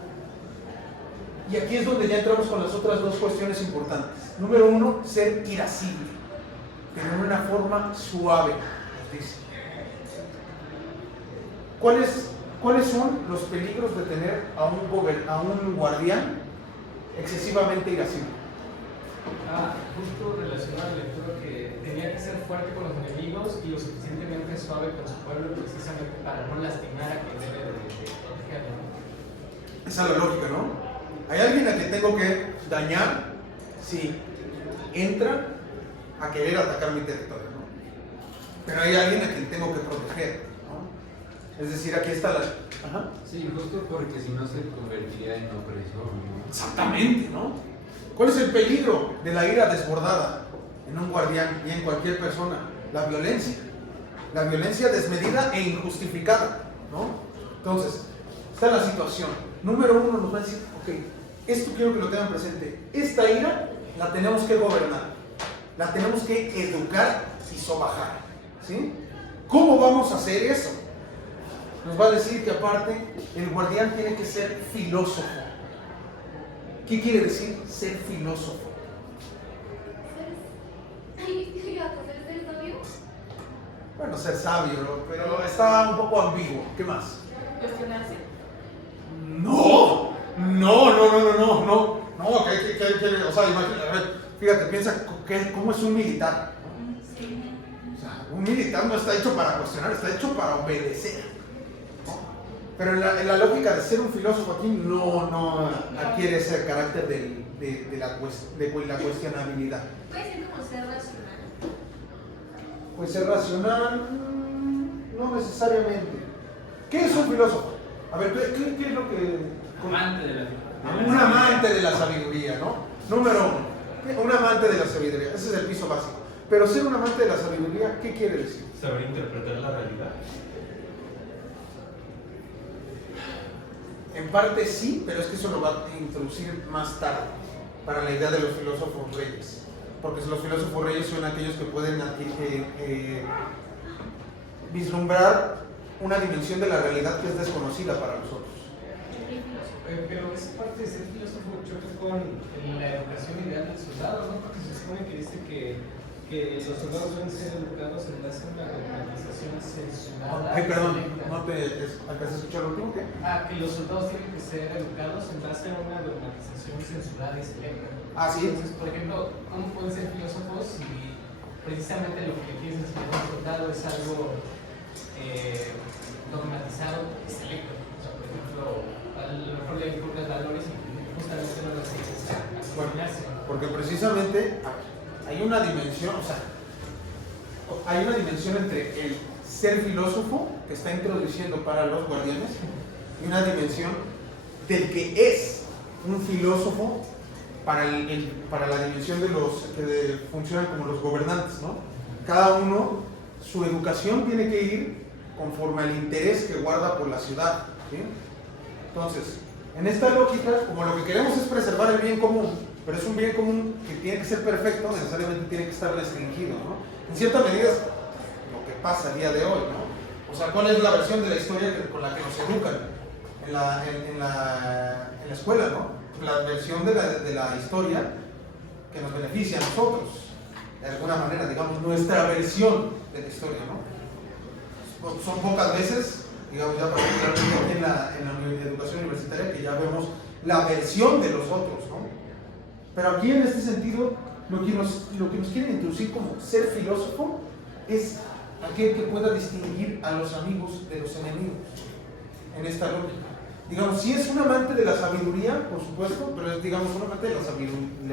Y aquí es donde ya entramos con las otras dos cuestiones importantes. Número uno, ser irascible, pero en una forma suave, nos dice. ¿Cuáles son los peligros de tener a un guardián excesivamente irascible? Justo relacionado a la lectura que tenía que ser fuerte con los enemigos y lo suficientemente suave con su pueblo precisamente para no lastimar a quien debe de protegerlo, ¿no? Esa es la lógica, ¿no? ¿Hay alguien a quien tengo que dañar si entra a querer atacar mi territorio, ¿no? Pero hay alguien a quien tengo que proteger, ¿no? Es decir, aquí está la... Ajá. Sí, justo porque si no se convertiría en opresor, ¿no? Exactamente, ¿no? ¿Cuál es el peligro de la ira desbordada en un guardián y en cualquier persona? La violencia. La violencia desmedida e injustificada, ¿no? Entonces, está la situación. Número uno nos va a decir, ok, esto quiero que lo tengan presente. Esta ira la tenemos que gobernar, la tenemos que educar y sobajar, ¿sí? ¿Cómo vamos a hacer eso? Nos va a decir que aparte, el guardián tiene que ser filósofo. ¿Qué quiere decir ser filósofo? Bueno, ser sabio, ¿no? Pero está un poco ambiguo. ¿Qué más? Cuestionarse. No, o sea, imagínate, a ver, fíjate, piensa cómo es un militar. Sí. O sea, un militar no está hecho para cuestionar, está hecho para obedecer, ¿no? Pero en la lógica de ser un filósofo aquí no adquiere ese carácter de la cuestionabilidad. Puede ser como ser racional. Pues ser racional, no necesariamente. ¿Qué es un filósofo? A ver, ¿qué es lo que...? Amante de la Un amante de la sabiduría, ¿no? Número uno, un amante de la sabiduría. Ese es el piso básico. Pero ser un amante de la sabiduría, ¿qué quiere decir? Saber interpretar la realidad. En parte sí, pero es que eso lo va a introducir más tarde para la idea de los filósofos reyes. Porque los filósofos reyes son aquellos que pueden vislumbrar una dimensión de la realidad que es desconocida para nosotros. Pero esa parte de ser filósofo choca con la educación ideal del soldado, ¿no? Porque se supone que dice que los soldados deben ser educados en base a una organización censurada. Ay, perdón, no te alcanzas a escuchar lo último, ¿qué? Que los soldados tienen que ser educados en base a una dogmatización censurada y selecta. Ah, sí. Entonces, por ejemplo, ¿cómo pueden ser filósofos si precisamente lo que le quieres enseñar a un soldado es algo dogmatizado y selecto? O sea, por ejemplo, a lo mejor le inculcas valores y justamente no los enseñas a combinarse. Porque precisamente hay una dimensión, o sea, hay una dimensión entre el ser filósofo que está introduciendo para los guardianes y una dimensión del que es un filósofo para la dimensión de los que funcionan como los gobernantes, ¿no? Cada uno, su educación tiene que ir conforme al interés que guarda por la ciudad, ¿sí? Entonces, en esta lógica, como lo que queremos es preservar el bien común, pero es un bien común que tiene que ser perfecto, necesariamente tiene que estar restringido, ¿no? En cierta medida es lo que pasa el día de hoy, ¿no? O sea, ¿cuál es la versión de la historia con la que nos educan en la escuela, ¿no? La versión de la historia que nos beneficia a nosotros, de alguna manera, digamos, nuestra versión de la historia, ¿no? Son pocas veces, digamos, ya particularmente aquí en la educación universitaria, que ya vemos la versión de los otros, ¿no? Pero aquí en este sentido, lo que nos quieren introducir como ser filósofo es aquel que pueda distinguir a los amigos de los enemigos, en esta lógica. Digamos, si es un amante de la sabiduría, por supuesto, pero es, digamos, un amante de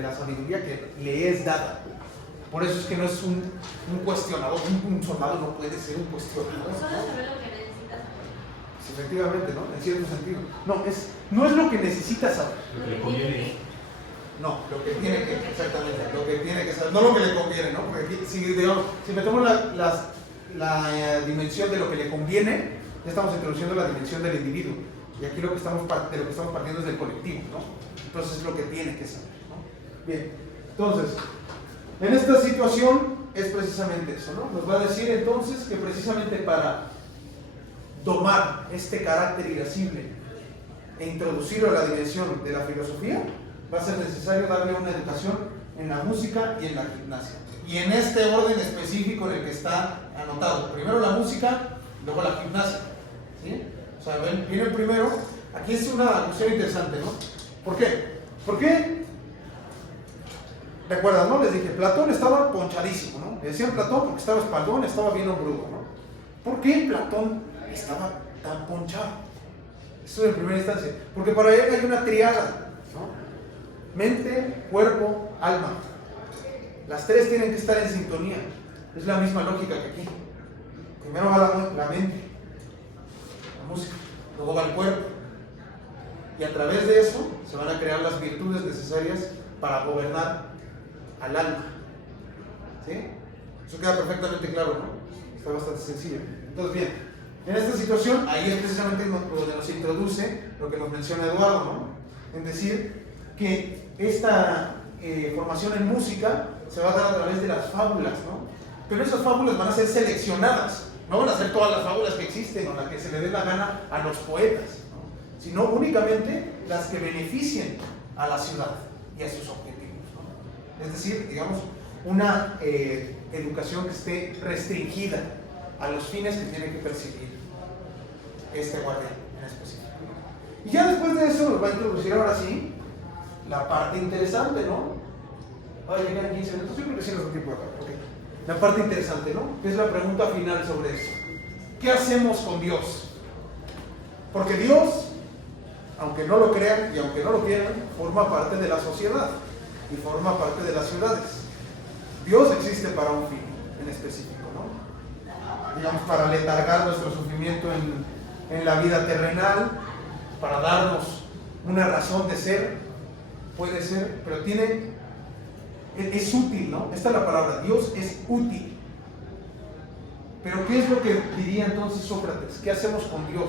la sabiduría que le es dada. Por eso es que no es un cuestionador, un soldado no puede ser un cuestionador. Solo saber lo que necesitas. Efectivamente, ¿no? En cierto sentido. No es lo que necesitas saber. Lo que le conviene. No, lo que tiene que, exactamente, lo que tiene que saber, no lo que le conviene, ¿no? Porque aquí, si metemos la dimensión de lo que le conviene, ya estamos introduciendo la dimensión del individuo. Y aquí de lo que estamos partiendo es del colectivo, ¿no? Entonces es lo que tiene que saber, ¿no? Bien, entonces, en esta situación es precisamente eso, ¿no? Nos va a decir entonces que precisamente para domar este carácter irascible e introducirlo a la dimensión de la filosofía, va a ser necesario darle una educación en la música y en la gimnasia. Y en este orden específico en el que está anotado. Primero la música, luego la gimnasia. ¿Sí? O sea, viene el primero. Aquí es una cuestión interesante, ¿no? ¿Por qué? Porque, ¿recuerdan, no? Les dije, Platón estaba ponchadísimo, ¿no? Le decían Platón porque estaba espaldón, estaba bien hombrudo, ¿no? ¿Por qué Platón estaba tan ponchado? Eso en primera instancia. Porque para él hay una triada, ¿no? Mente, cuerpo, alma. Las tres tienen que estar en sintonía. Es la misma lógica que aquí. Primero va la mente, la música, luego va el cuerpo. Y a través de eso se van a crear las virtudes necesarias para gobernar al alma. ¿Sí? Eso queda perfectamente claro, ¿no? Está bastante sencillo. Entonces, bien, en esta situación, ahí es precisamente donde nos introduce lo que nos menciona Eduardo, ¿no? Es decir, que esta formación en música se va a dar a través de las fábulas, ¿no? Pero esas fábulas van a ser seleccionadas, no van a ser todas las fábulas que existen o las que se le dé la gana a los poetas, ¿no? Sino únicamente las que beneficien a la ciudad y a sus objetivos, ¿no? Es decir, digamos, una educación que esté restringida a los fines que tiene que perseguir este guardián en específico. Y ya después de eso nos va a introducir ahora sí la parte interesante, ¿no? Llegan en 15 minutos, yo creo que sí nos da tiempo acá. Okay. La parte interesante, ¿no? Que es la pregunta final sobre eso. ¿Qué hacemos con Dios? Porque Dios, aunque no lo crean y aunque no lo quieran, forma parte de la sociedad y forma parte de las ciudades. Dios existe para un fin en específico, ¿no? Digamos, para letargar nuestro sufrimiento en la vida terrenal, para darnos una razón de ser, puede ser, pero es útil, ¿no? Esta es la palabra, Dios es útil. Pero ¿qué es lo que diría entonces Sócrates? ¿Qué hacemos con Dios?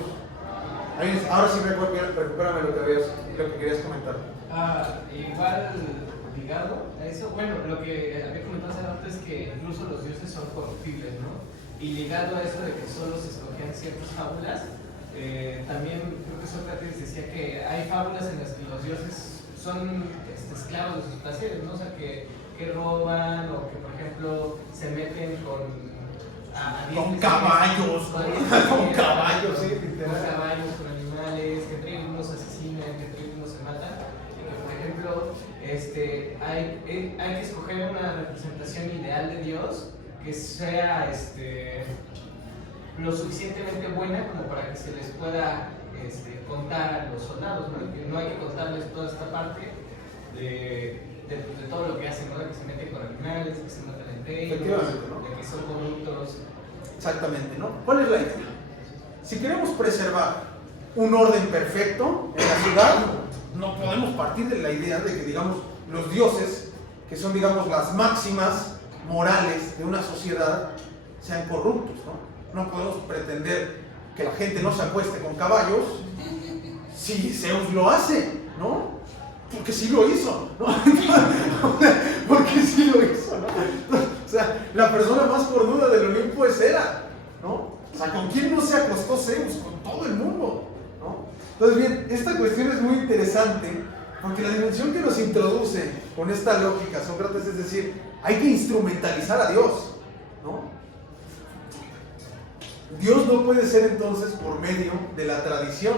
Ahora sí recupérame lo que querías comentar. Igual ligado a eso, bueno, lo que había comentado hace rato es que incluso los dioses son corruptibles, ¿no? Y ligado a eso de que solo se escogían ciertas fábulas, también creo que Sócrates decía que hay fábulas en las que los dioses son esclavos de sus placeres, ¿no? O sea, que roban o que, por ejemplo, se meten con caballos, con caballos, sí, con caballos, con animales, que entre unos asesinan, que entre unos se matan, y que, por ejemplo, hay que escoger una representación ideal de Dios que sea lo suficientemente buena como para que se les pueda contar a los soldados, ¿no? Que no hay que contarles toda esta parte de todo lo que hacen, ¿no? De que se meten con animales, de que se matan entre ellos, ¿no? de que son corruptos. Exactamente, ¿no? ¿Cuál es la idea? Si queremos preservar un orden perfecto en la ciudad, no podemos partir de la idea de que, digamos, los dioses, que son, digamos, las máximas morales de una sociedad, sean corruptos, ¿no? No podemos pretender que la gente no se acueste con caballos si Zeus lo hace, ¿no? Porque sí lo hizo, ¿no? Porque sí lo hizo, ¿no? O sea, la persona más cornuda del Olimpo es Hera, ¿no? O sea, ¿con quién no se acostó Zeus? Con todo el mundo, ¿no? Entonces, bien, esta cuestión es muy interesante porque la dimensión que nos introduce con esta lógica Sócrates es decir, hay que instrumentalizar a Dios, ¿no? Dios no puede ser entonces por medio de la tradición,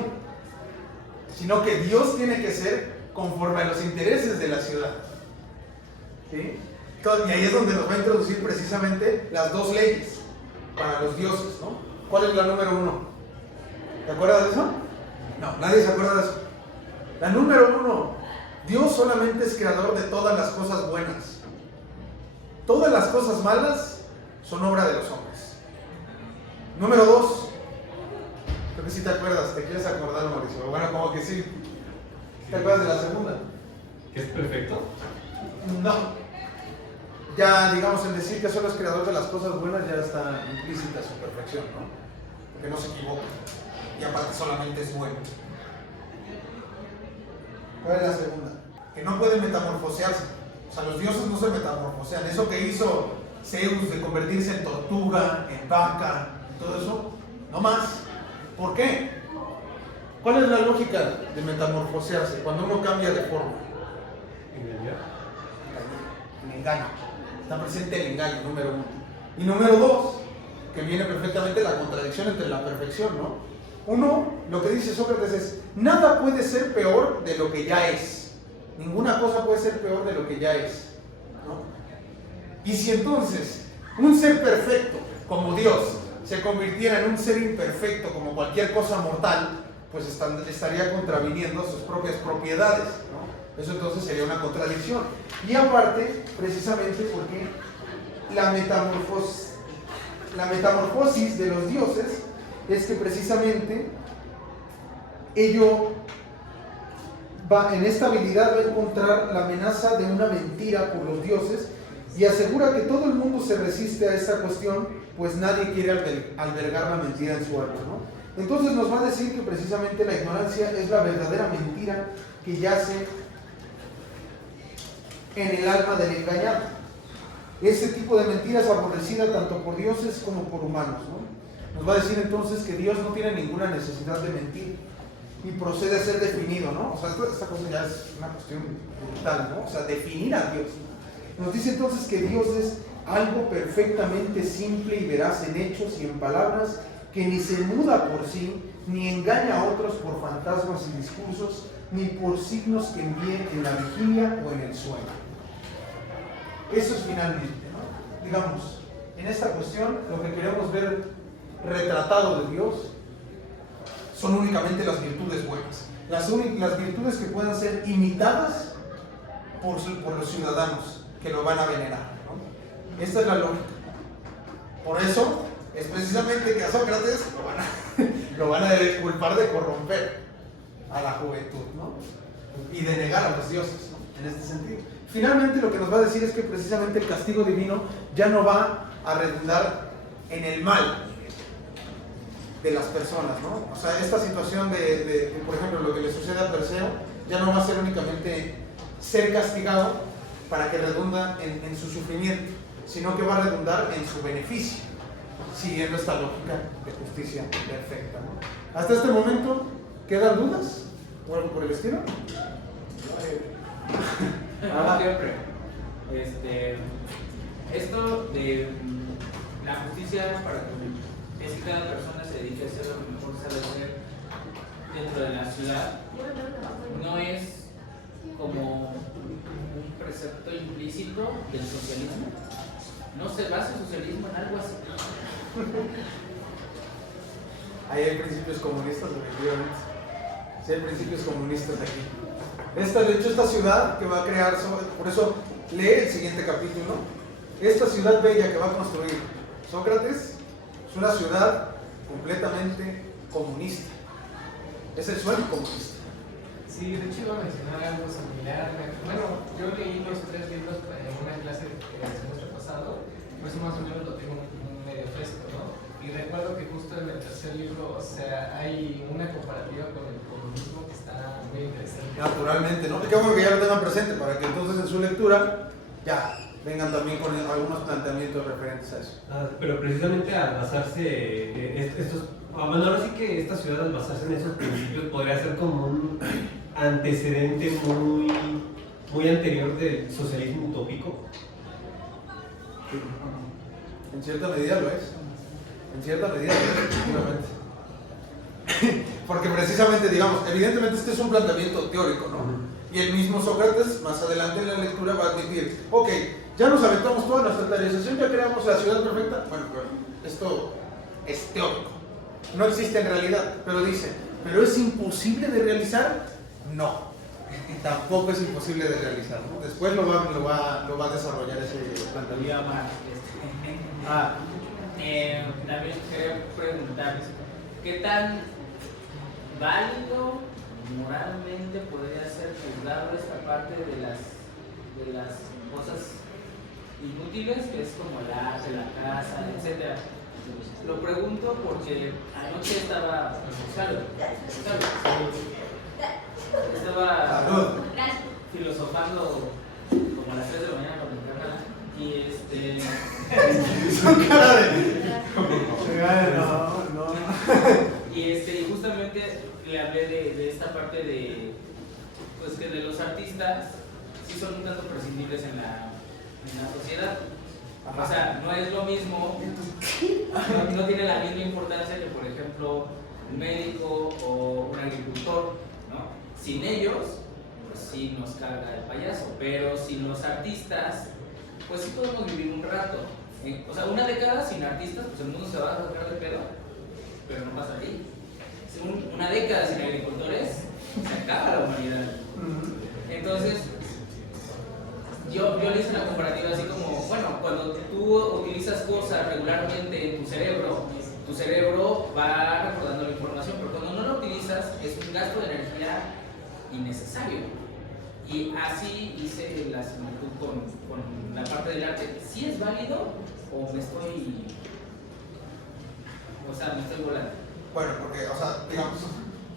sino que Dios tiene que ser conforme a los intereses de la ciudad. ¿Sí? Y ahí es donde nos va a introducir precisamente las dos leyes para los dioses, ¿no? ¿Cuál es la número 1? ¿Te acuerdas de eso? No, nadie se acuerda de eso. La número 1, Dios solamente es creador de todas las cosas buenas. Todas las cosas malas son obra de los hombres. Número 2, creo que sí te acuerdas, ¿te quieres acordar, Mauricio? Bueno, como que sí. ¿Te acuerdas de la segunda? ¿Que es perfecto? No. Ya, digamos, el decir que solo es creador de las cosas buenas ya está implícita su perfección, ¿no? Porque no se equivoca. Y aparte solamente es bueno. ¿Cuál es la segunda? Que no puede metamorfosearse. O sea, los dioses no se metamorfosean. Eso que hizo Zeus de convertirse en tortuga, en vaca, todo eso, no más. ¿Por qué? ¿Cuál es la lógica de metamorfosearse cuando uno cambia de forma? El engaño. Está presente el engaño, número uno. Y número dos, que viene perfectamente la contradicción entre la perfección, ¿no? Uno, lo que dice Sócrates es, nada puede ser peor de lo que ya es. Ninguna cosa puede ser peor de lo que ya es, ¿no? Y si entonces un ser perfecto como Dios se convirtiera en un ser imperfecto como cualquier cosa mortal, pues estaría contraviniendo sus propias propiedades, ¿no? Eso entonces sería una contradicción. Y aparte, precisamente porque la metamorfosis de los dioses es que precisamente ello en esta habilidad va a encontrar la amenaza de una mentira por los dioses y asegura que todo el mundo se resiste a esa cuestión, pues nadie quiere albergar la mentira en su alma, ¿no? Entonces nos va a decir que precisamente la ignorancia es la verdadera mentira que yace en el alma del engañado. Ese tipo de mentira es aborrecida tanto por dioses como por humanos, ¿no? Nos va a decir entonces que Dios no tiene ninguna necesidad de mentir y procede a ser definido, ¿no? O sea, esta cosa ya es una cuestión brutal, ¿no? O sea, definir a Dios. Nos dice entonces que Dios es algo perfectamente simple y veraz en hechos y en palabras, que ni se muda por sí, ni engaña a otros por fantasmas y discursos, ni por signos que envíe en la vigilia o en el sueño. Eso es finalmente, ¿no? Digamos, en esta cuestión lo que queremos ver retratado de Dios son únicamente las virtudes buenas, las virtudes que puedan ser imitadas por los ciudadanos que lo van a venerar, ¿no? Esta es la lógica. Por eso es precisamente que a Sócrates lo van a culpar de corromper a la juventud, ¿no? Y de negar a los dioses, ¿no? En este sentido. Finalmente lo que nos va a decir es que precisamente el castigo divino ya no va a redundar en el mal de las personas, ¿no? O sea, esta situación por ejemplo, lo que le sucede a Perseo ya no va a ser únicamente ser castigado para que redunda en su sufrimiento, sino que va a redundar en su beneficio, siguiendo esta lógica de justicia perfecta, ¿no? Hasta este momento, ¿quedan dudas? ¿O algo por el estilo? Como siempre, esto de la justicia para que cada persona se dedique a hacer lo que mejor sabe hacer dentro de la ciudad, no es como un precepto implícito del socialismo. No se basa el socialismo en algo así. Ahí hay principios comunistas, definitivamente. Sí, hay principios comunistas aquí. De hecho, esta ciudad que va a crear, por eso lee el siguiente capítulo, esta ciudad bella que va a construir Sócrates es una ciudad completamente comunista. Es el sueño comunista. Sí, de hecho iba a mencionar algo similar. Bueno, yo leí los 3 libros en una clase del semestre pasado, por eso más o menos lo tengo medio fresco, ¿no? Y recuerdo que justo en el tercer libro, o sea, hay una comparativa con el comunismo que está muy interesante. Naturalmente, ¿no? Qué bueno que ya lo tengan presente para que entonces en su lectura ya vengan también con algunos planteamientos referentes a eso. Pero precisamente al basarse bueno, ahora sí que esta ciudad al basarse en esos principios podría ser como un antecedente muy anterior del socialismo utópico. En cierta medida lo es. En cierta medida lo es, efectivamente. Porque precisamente, digamos, evidentemente este es un planteamiento teórico, ¿no? Y el mismo Sócrates, más adelante en la lectura, va a admitir, ok, ya nos aventamos toda nuestra teorización, ya creamos la ciudad perfecta. Bueno, esto es teórico, no existe en realidad, pero dice, ¿pero es imposible de realizar? No, tampoco es imposible de realizar, ¿no? Después lo va a desarrollar ese planteamiento. También quería preguntarles, ¿qué tan válido moralmente podría ser juzgado esta parte de las cosas inútiles, que es como el arte, la casa, etcétera? Lo pregunto porque anoche estaba filosofando como a las 3 de parte de, pues que de los artistas sí son un tanto prescindibles en la sociedad. O sea, no es lo mismo, no tiene la misma importancia que, por ejemplo, un médico o un agricultor, ¿no? Sin ellos, pues sí nos carga el payaso, pero sin los artistas, pues sí podemos vivir un rato. O sea, una década sin artistas, pues el mundo se va a sacar de pedo, pero no pasa ahí. Una década sin agricultores, se acaba la humanidad. Entonces, yo le hice una comparativa así como, bueno, cuando tú utilizas cosas regularmente en tu cerebro va recordando la información, pero cuando no la utilizas es un gasto de energía innecesario. Y así hice la similitud con la parte del arte. ¿Sí es válido o me estoy volando? Bueno, porque, o sea, digamos,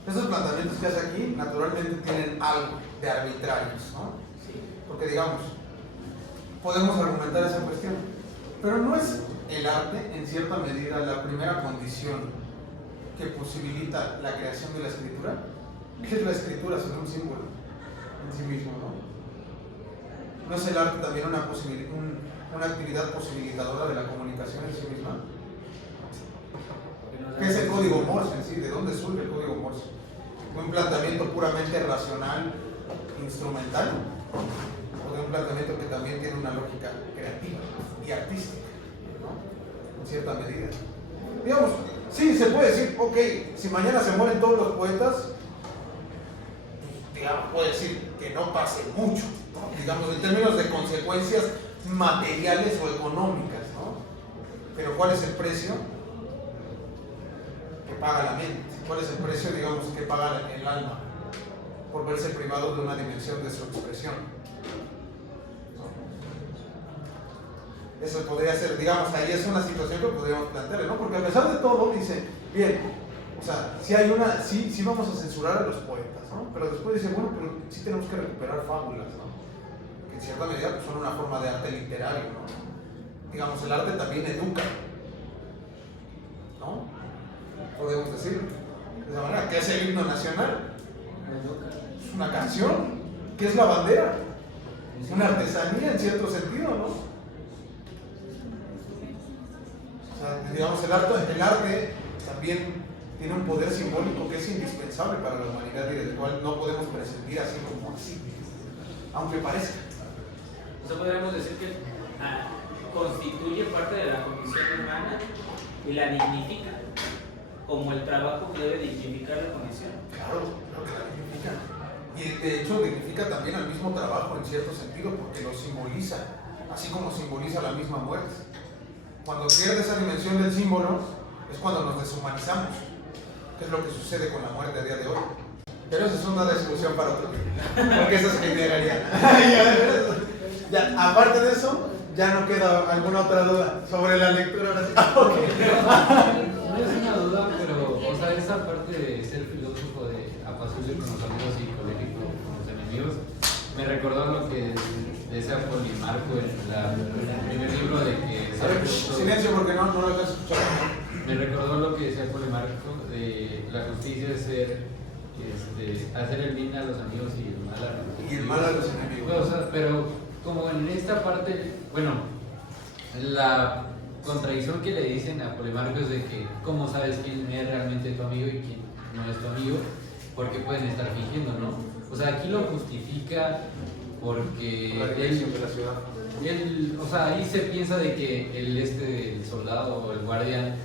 esos planteamientos que hace aquí naturalmente tienen algo de arbitrarios, ¿no? Sí. Porque, digamos, podemos argumentar esa cuestión, pero no es el arte, en cierta medida, la primera condición que posibilita la creación de la escritura. ¿Qué es la escritura sino un símbolo en sí mismo, no? ¿No es el arte también una actividad posibilitadora de la comunicación en sí misma? ¿Qué es el código Morse en sí? ¿De dónde surge el código Morse? ¿Un planteamiento puramente racional, instrumental? ¿O de un planteamiento que también tiene una lógica creativa y artística, ¿no? En cierta medida. Digamos, sí, se puede decir, ok, si mañana se mueren todos los poetas, digamos, puede decir que no pase mucho, ¿no? Digamos, en términos de consecuencias materiales o económicas, ¿no? Pero ¿cuál es el precio que paga la mente? ¿Cuál es el precio, digamos, que paga el alma por verse privado de una dimensión de su expresión? ¿No? Eso podría ser, digamos, ahí es una situación que podríamos plantear, ¿no? Porque a pesar de todo, dice, bien, o sea, sí vamos a censurar a los poetas, ¿no? Pero después dice, bueno, pero sí tenemos que recuperar fábulas, ¿no? Que en cierta medida pues, son una forma de arte literario, ¿no? Digamos, el arte también educa, ¿no? Podemos decirlo de esa manera. ¿Qué es el himno nacional? Es una canción. ¿Qué es la bandera? Es una artesanía en cierto sentido, ¿no? O sea, digamos, el arte también tiene un poder simbólico que es indispensable para la humanidad y del cual no podemos prescindir así como así, aunque parezca. O sea, podríamos decir que constituye parte de la condición humana y la dignifica, como el trabajo debe dignificar la condición. Claro que la dignifica. Y de hecho dignifica también al mismo trabajo en cierto sentido, porque lo simboliza, así como simboliza la misma muerte. Cuando pierde esa dimensión del símbolo, es cuando nos deshumanizamos, que es lo que sucede con la muerte a día de hoy. Pero esa es una discusión para otro día, porque eso es heideggeriana. Ya, aparte de eso, ya no queda alguna otra duda sobre la lectura. Ahora sí. No es una duda, pero, o sea, esa parte de ser filósofo, de apasionarse con los amigos y colérico con los enemigos, me recordó lo que decía Polimarco en el primer libro de que... A ver, silencio porque no lo alcanzo a escuchar. Me recordó lo que decía Polimarco de la justicia es hacer el bien a los amigos y el mal a los enemigos. Y el mal a los enemigos. O sea, pero como en esta parte, bueno, la contradicción que le dicen a Polimarco es de que cómo sabes quién es realmente tu amigo y quién no es tu amigo, porque pueden estar fingiendo, ¿no? O sea, aquí lo justifica porque la dirección de la ciudad. Él, o sea, ahí se piensa de que el soldado o el guardia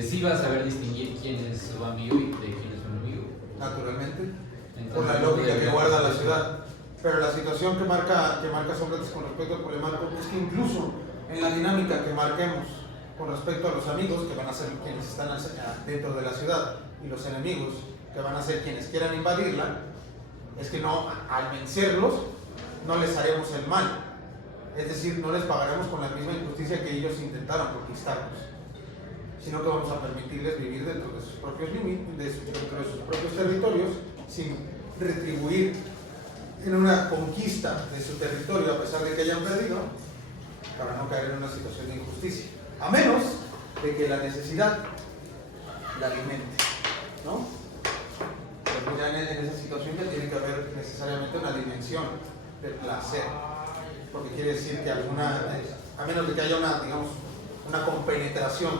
sí va a saber distinguir quién es su amigo y de quién es su enemigo. Naturalmente, Entonces, por la lógica que guarda la ciudad. Pero la situación que marca Sócrates con respecto a Polimarco es que incluso en la dinámica que marquemos con respecto a los amigos, que van a ser quienes están dentro de la ciudad, y los enemigos, que van a ser quienes quieran invadirla, es que no, al vencerlos, no les haremos el mal. Es decir, no les pagaremos con la misma injusticia que ellos intentaron conquistarnos, sino que vamos a permitirles vivir dentro de sus propios límites, dentro de sus propios territorios, sin retribuir en una conquista de su territorio a pesar de que hayan perdido, para no caer en una situación de injusticia, a menos de que la necesidad la alimente, ¿no? pues ya en esa situación ya tiene que haber necesariamente una dimensión de placer, porque quiere decir que a menos de que haya una compenetración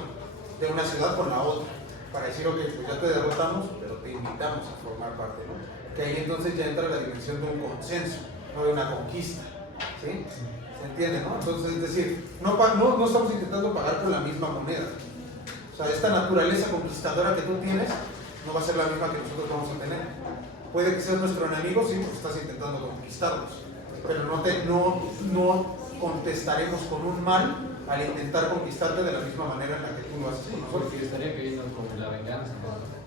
de una ciudad con la otra, para decir, ok, pues ya te derrotamos, pero te invitamos a formar parte, ¿no? Que ahí entonces ya entra la dimensión de un consenso, no de una conquista, ¿sí? ¿Se entiende, no? Entonces, es decir, no estamos intentando pagar por la misma moneda. O sea, esta naturaleza conquistadora que tú tienes no va a ser la misma que nosotros vamos a tener. Puede que seas nuestro enemigo, sí, porque estás intentando conquistarnos, pero no contestaremos con un mal al intentar conquistarte de la misma manera en la que tú lo haces con nosotros. Porque estaría cayendo como la venganza, ¿no?